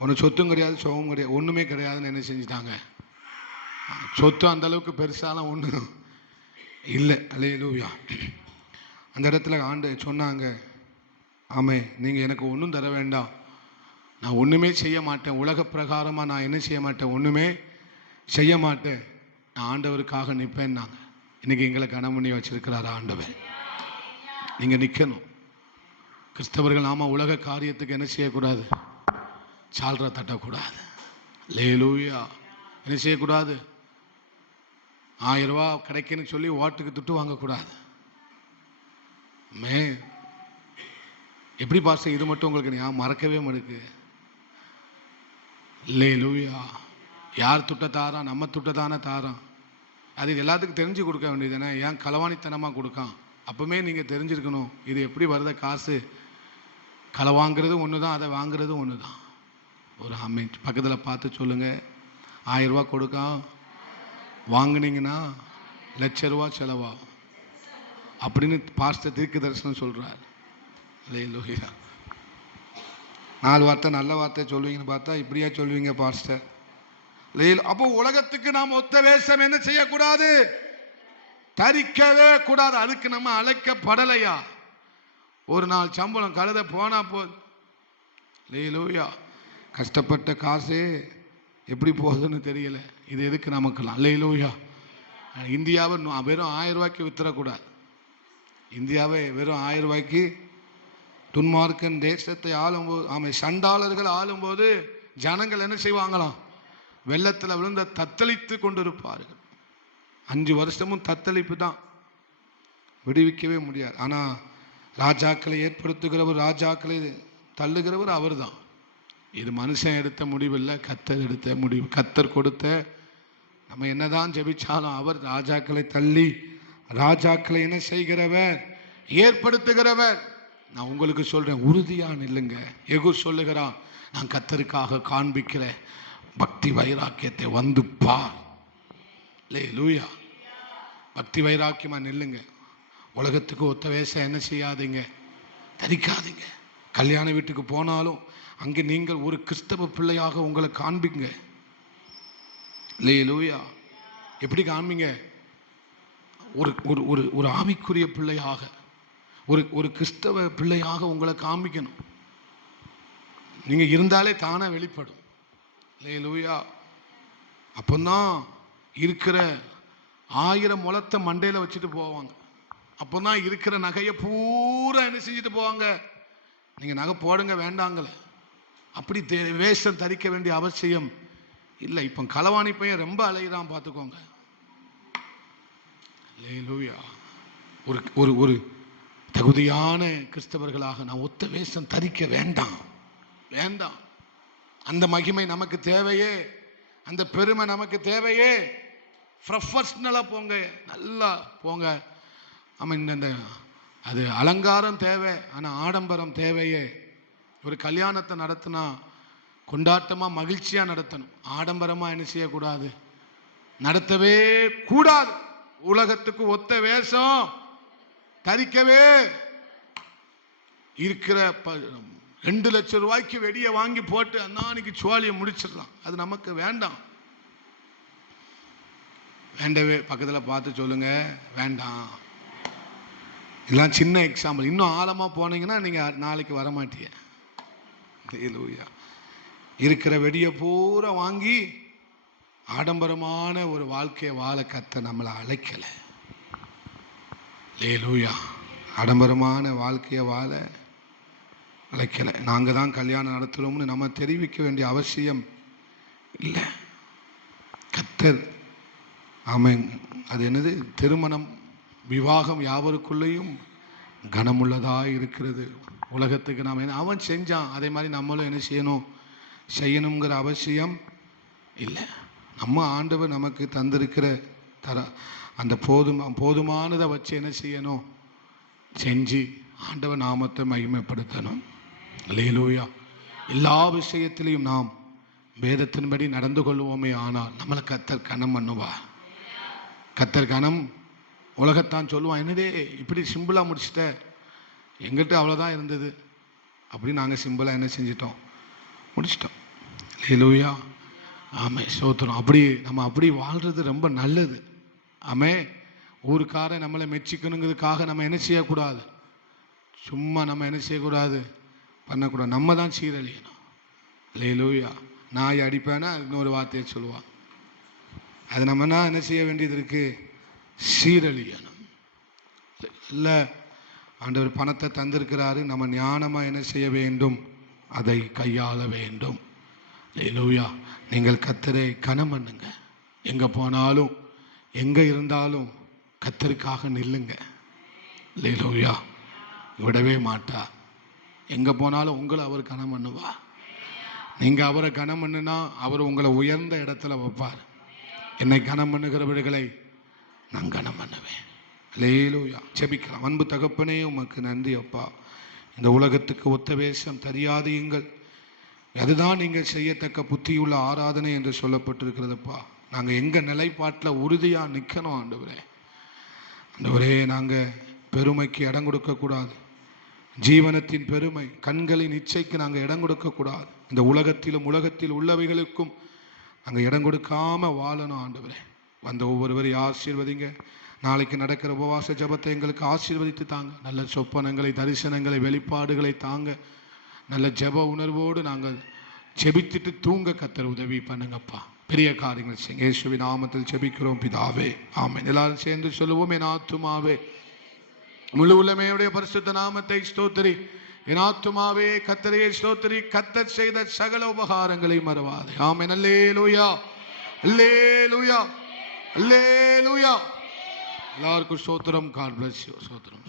ஒன்று சொத்தும் கிடையாது, சுகமும் கிடையாது, ஒன்றுமே கிடையாதுன்னு என்ன செஞ்சிட்டாங்க. சொத்து அந்த அளவுக்கு பெருசாலாம் ஒன்றும் இல்லை. அல்லேலூயா. அந்த இடத்துல ஆண்டு சொன்னாங்க, ஆமே, நீங்கள் எனக்கு ஒன்றும் தர வேண்டாம், நான் ஒன்றுமே செய்ய மாட்டேன், உலக பிரகாரமாக நான் என்ன செய்ய மாட்டேன், ஒன்றுமே செய்ய மாட்டேன், நான் ஆண்டவருக்காக நிற்பேன்னாங்க. இன்னைக்கு எங்களை கனம் பண்ணி வச்சிருக்கிறார் ஆண்டவர். நீங்கள் நிற்கணும். கிறிஸ்தவர்கள் நாம உலக காரியத்துக்கு என்ன செய்யக்கூடாது? சால்ரா தட்டக்கூடாது. அல்லேலூயா. என்ன செய்யக்கூடாது? 1000 ரூபா கிடைக்குன்னு சொல்லி ஓட்டுக்கு துட்டு வாங்கக்கூடாது. எப்படி பாஸ்டர் இது மட்டும் உங்களுக்கு நான் மறக்கவே மாட்டேங்குது. அல்லேலூயா. யார் துட்ட தாரான்? நம்ம துட்ட தானே தாரான். அது எல்லாத்துக்கும் தெரிஞ்சு கொடுக்க வேண்டியதுதானே. ஏன் களவாணித்தனமாக கொடுக்கான்? அப்பவுமே நீங்கள் தெரிஞ்சிருக்கணும், இது எப்படி வருத காசு. களை வாங்குறது ஒன்று தான், அதை வாங்குறது ஒன்று தான். ஒரு பக்கத்தில் பார்த்து சொல்லுங்கள், 1000 ரூபா கொடுக்கான், வாங்கினீங்கன்னா ₹1,00,000 செலவா அப்படின்னு பாஸ்டர் தீர்க்க தரிசனம் சொல்றார். அல்லேலூயா. 4 வார்த்தை நல்ல வார்த்தை சொல்லுவீங்கன்னு பார்த்தா இப்படியா சொல்லுவீங்க பாஸ்டர். அப்போ உலகத்துக்கு நாம் ஒத்த வேஷம் என்ன செய்யக்கூடாது? தரிக்கவே கூடாது. அதுக்கு நம்ம அழைக்கப்படலையா? ஒரு நாள் சம்பளம் கழுத போனா போது. லேலூயா. கஷ்டப்பட்ட காசே எப்படி போகுதுன்னு தெரியல. இது எதுக்கு நமக்குலாம்? லேலூயா. இந்தியாவை வெறும் 1000 ரூபாய்க்கு வித்துறக்கூடாது. இந்தியாவை வெறும் 1000 ரூபாய்க்கு துன்மார்க்கன் தேசத்தை ஆளும்போது, சண்டாளர்கள் ஆளும்போது ஜனங்கள் என்ன செய்வாங்களாம்? வெள்ளத்தில் விழுந்த தத்தளித்து கொண்டிருப்பார்கள். 5 வருஷமும் தத்தளிப்பு தான், விடுவிக்கவே முடியாது. ஆனால் ராஜாக்களை ஏற்படுத்துகிறவர், ராஜாக்களை தள்ளுகிறவர் அவர் தான். இது மனுஷன் எடுத்த முடிவில்லை, கர்த்தர் எடுத்த முடிவு. கர்த்தர் கொடுத்த, நம்ம என்னதான் ஜெபிச்சாலும் அவர் ராஜாக்களை தள்ளி ராஜாக்களை என்ன செய்கிறவர்? ஏற்படுத்துகிறவர். நான் உங்களுக்கு சொல்றேன், உறுதியா நில்லுங்க. எகூர் சொல்லுகிறான், நான் கர்த்தருக்காக காண்பிக்கிற பக்தி வைராக்கியத்தை வந்து பார். லேலூயா. பக்தி வைராக்கியமா நில்லுங்க. உலகத்துக்கு ஒத்த வேஷம் என்ன செய்யாதீங்க? தரிக்காதீங்க. கல்யாண வீட்டுக்கு போனாலும் அங்கே நீங்கள் ஒரு கிறிஸ்தவ பிள்ளையாக உங்களை காண்பிங்க. லேலூயா. எப்படி காண்பிங்க? ஒரு ஒரு ஒரு ஆவிக்குரிய பிள்ளையாக, ஒரு கிறிஸ்தவ பிள்ளையாக உங்களை காண்பிக்கணும். நீங்க இருந்தாலே தானே வெளிப்படும். லேலூயா. அப்போதான் இருக்கிற 1000 முழத்தை மண்டையில வச்சுட்டு போவாங்க. அப்போதான் இருக்கிற நகையை பூரா என்ன செஞ்சுட்டு போவாங்க? நீங்க நகை போடுங்க வேண்டாங்களே. அப்படி வேஷம் தரிக்க வேண்டிய அவசியம் இல்லை. இப்போ களவாணி பையன் ரொம்ப அலைகிறான், பார்த்துக்கோங்க. லேலூயா. ஒரு ஒரு ஒரு தகுதியான கிறிஸ்தவர்களாக நான் ஒத்த வேஷம் தரிக்க வேண்டாம். வேண்டாம். அந்த மகிமை நமக்கு தேவையே, அந்த பெருமை நமக்கு தேவையே. ப்ரொஃபஷனலா போங்க, நல்லா போங்க. இந்த அது அலங்காரம் தேவை, ஆனால் ஆடம்பரம் தேவையே. ஒரு கல்யாணத்தை நடத்தினா கொண்டாட்டமா மகிழ்ச்சியா நடத்தணும். ஆடம்பரமா என்ன செய்யக்கூடாது? நடத்தவே கூடாது. உலகத்துக்கு ஒத்த வேஷம் தரிக்கவே. இருக்கிற 2 லட்சம் ரூபாய்க்கு வெடியை வாங்கி போட்டு அன்னைக்கு சோழியை முடிச்சிடலாம். அது நமக்கு வேண்டாம். வேண்டவே. பக்கத்தில் பார்த்து சொல்லுங்க, வேண்டாம். இதெல்லாம் சின்ன எக்ஸாம்பிள். இன்னும் ஆழமாக போனீங்கன்னா நீங்கள் நாளைக்கு வரமாட்டீங்க. இருக்கிற வெடியை பூரா வாங்கி ஆடம்பரமான ஒரு வாழ்க்கையை வாழ கத்த நம்மளை அழைக்கலை. லேலூயா. ஆடம்பரமான வாழ்க்கையை வாழ அழைக்கலை. நாங்கள் தான் கல்யாணம் நடத்துகிறோம்னு நம்ம தெரிவிக்க வேண்டிய அவசியம் இல்லை. கத்தர் அது என்னது? திருமணம், விவாகம் யாவருக்குள்ளேயும் கனமுள்ளதாக இருக்கிறது. உலகத்துக்கு நாம் என்ன அவன் செஞ்சான், அதே மாதிரி நம்மளும் என்ன செய்யணுங்கிற அவசியம் இல்லை. நம்ம ஆண்டவர் நமக்கு தந்திருக்கிற அந்த போதுமானதை வச்சு என்ன செய்யணும்? செஞ்சு ஆண்டவர் நாமத்தை மகிமைப்படுத்தணும். அல்லேலூயா. எல்லா விஷயத்திலையும் நாம் வேதத்தின்படி நடந்து கொள்வோமே ஆனால் நம்மளை கர்த்தர் கனம் பண்ணுவா. கர்த்தர் கனம். உலகத்தான் சொல்லுவான், என்னடே இப்படி சிம்பிளாக முடிச்சுட்ட, எங்கிட்ட அவ்வளோதான் இருந்தது அப்படின்னு நாங்கள் சிம்பிளாக என்ன செஞ்சிட்டோம்? முடிச்சிட்டோம். அல்லேலூயா. ஆமே, சோத்திரம். நம்ம அப்படி வாழ்றது ரொம்ப நல்லது. ஆமே. ஊருக்கார நம்மளை மெச்சிக்கணுங்கிறதுக்காக நம்ம என்ன செய்யக்கூடாது? சும்மா நம்ம என்ன செய்யக்கூடாது? பண்ணக்கூடாது. நம்ம தான் சீரழியணும். அல்லேலூயா. நாய் அடிப்பேன்னா இன்னொரு வார்த்தையை சொல்லுவான். அது நம்மனா என்ன செய்ய வேண்டியது இருக்கு? சீரழியணும். இல்லை, ஆண்டவர் பணத்தை தந்திருக்கிறாரு, நம்ம ஞானமாக என்ன செய்ய வேண்டும்? அதை கையாள வேண்டும். அல்லேலூயா. நீங்கள் கர்த்தரை கனம் பண்ணுங்க. எங்கே போனாலும் எங்கே இருந்தாலும் கர்த்தருக்காக நில்லுங்க. அல்லேலூயா. விடவே மாட்டா. எங்கே போனாலும் உங்களை அவர் கனம் பண்ணுவா. நீங்கள் அவரை கனம் பண்ணுனா அவர் உங்களை உயர்ந்த இடத்துல வைப்பார். என்னை கனம் பண்ணுகிறவர்களை நான் கனம் பண்ணுவேன். அல்லேலூயா. ஜெபிக்கலாம். அன்பு தகப்பனே, உமக்கு நன்றி அப்பா. இந்த உலகத்துக்கு ஒத்த வேஷம் தெரியாதீங்கள், அதுதான் நீங்கள் செய்யத்தக்க புத்தியுள்ள ஆராதனை என்று சொல்லப்பட்டிருக்கிறதுப்பா. நாங்கள் எங்கள் நிலைப்பாட்டில் உறுதியாக நிற்கணும் ஆண்டவரே. ஆண்டவரே, நாங்கள் பெருமைக்கு இடம் கொடுக்கக்கூடாது. ஜீவனத்தின் பெருமை, கண்களின் இச்சைக்கு நாங்கள் இடம் கொடுக்கக்கூடாது. இந்த உலகத்தில் உள்ளவைகளுக்கும் நாங்கள் இடம் கொடுக்காம வாழணும். ஆண்டவரே, வந்த ஒவ்வொருவரையும் ஆசீர்வதிங்க. நாளைக்கு நடக்கிற உபவாச ஜபத்தை எங்களுக்கு ஆசீர்வதித்து தாங்க. நல்ல சொப்பனங்களை, தரிசனங்களை, வெளிப்பாடுகளை தாங்க. நல்ல ஜப உணர்வோடு நாங்கள் ஜெபித்துட்டு தூங்க கர்த்தர் உதவி பண்ணுங்கப்பா. பெரிய காரியங்கள் செய்யுங்க. இயேசுவின் நாமத்தில் ஜெபிக்கிறோம் பிதாவே, ஆமென். எல்லாரும் சேர்ந்து சொல்லுவோம். என் ஆத்துமாவே முழு உள்ளமையுடைய பரிசுத்த நாமத்தை ஸ்தோத்திரி. என் ஆத்துமாவே கர்த்தரையே ஸ்தோத்திரி. கர்த்தர் செய்த சகல உபகாரங்களை மறவாதே. ஆமென். அல்லேலூயா, அல்லேலூயா, அல்லேலூயா. எல்லாருக்கும் ஸ்தோத்திரம். God bless you. ஸ்தோத்திரம்.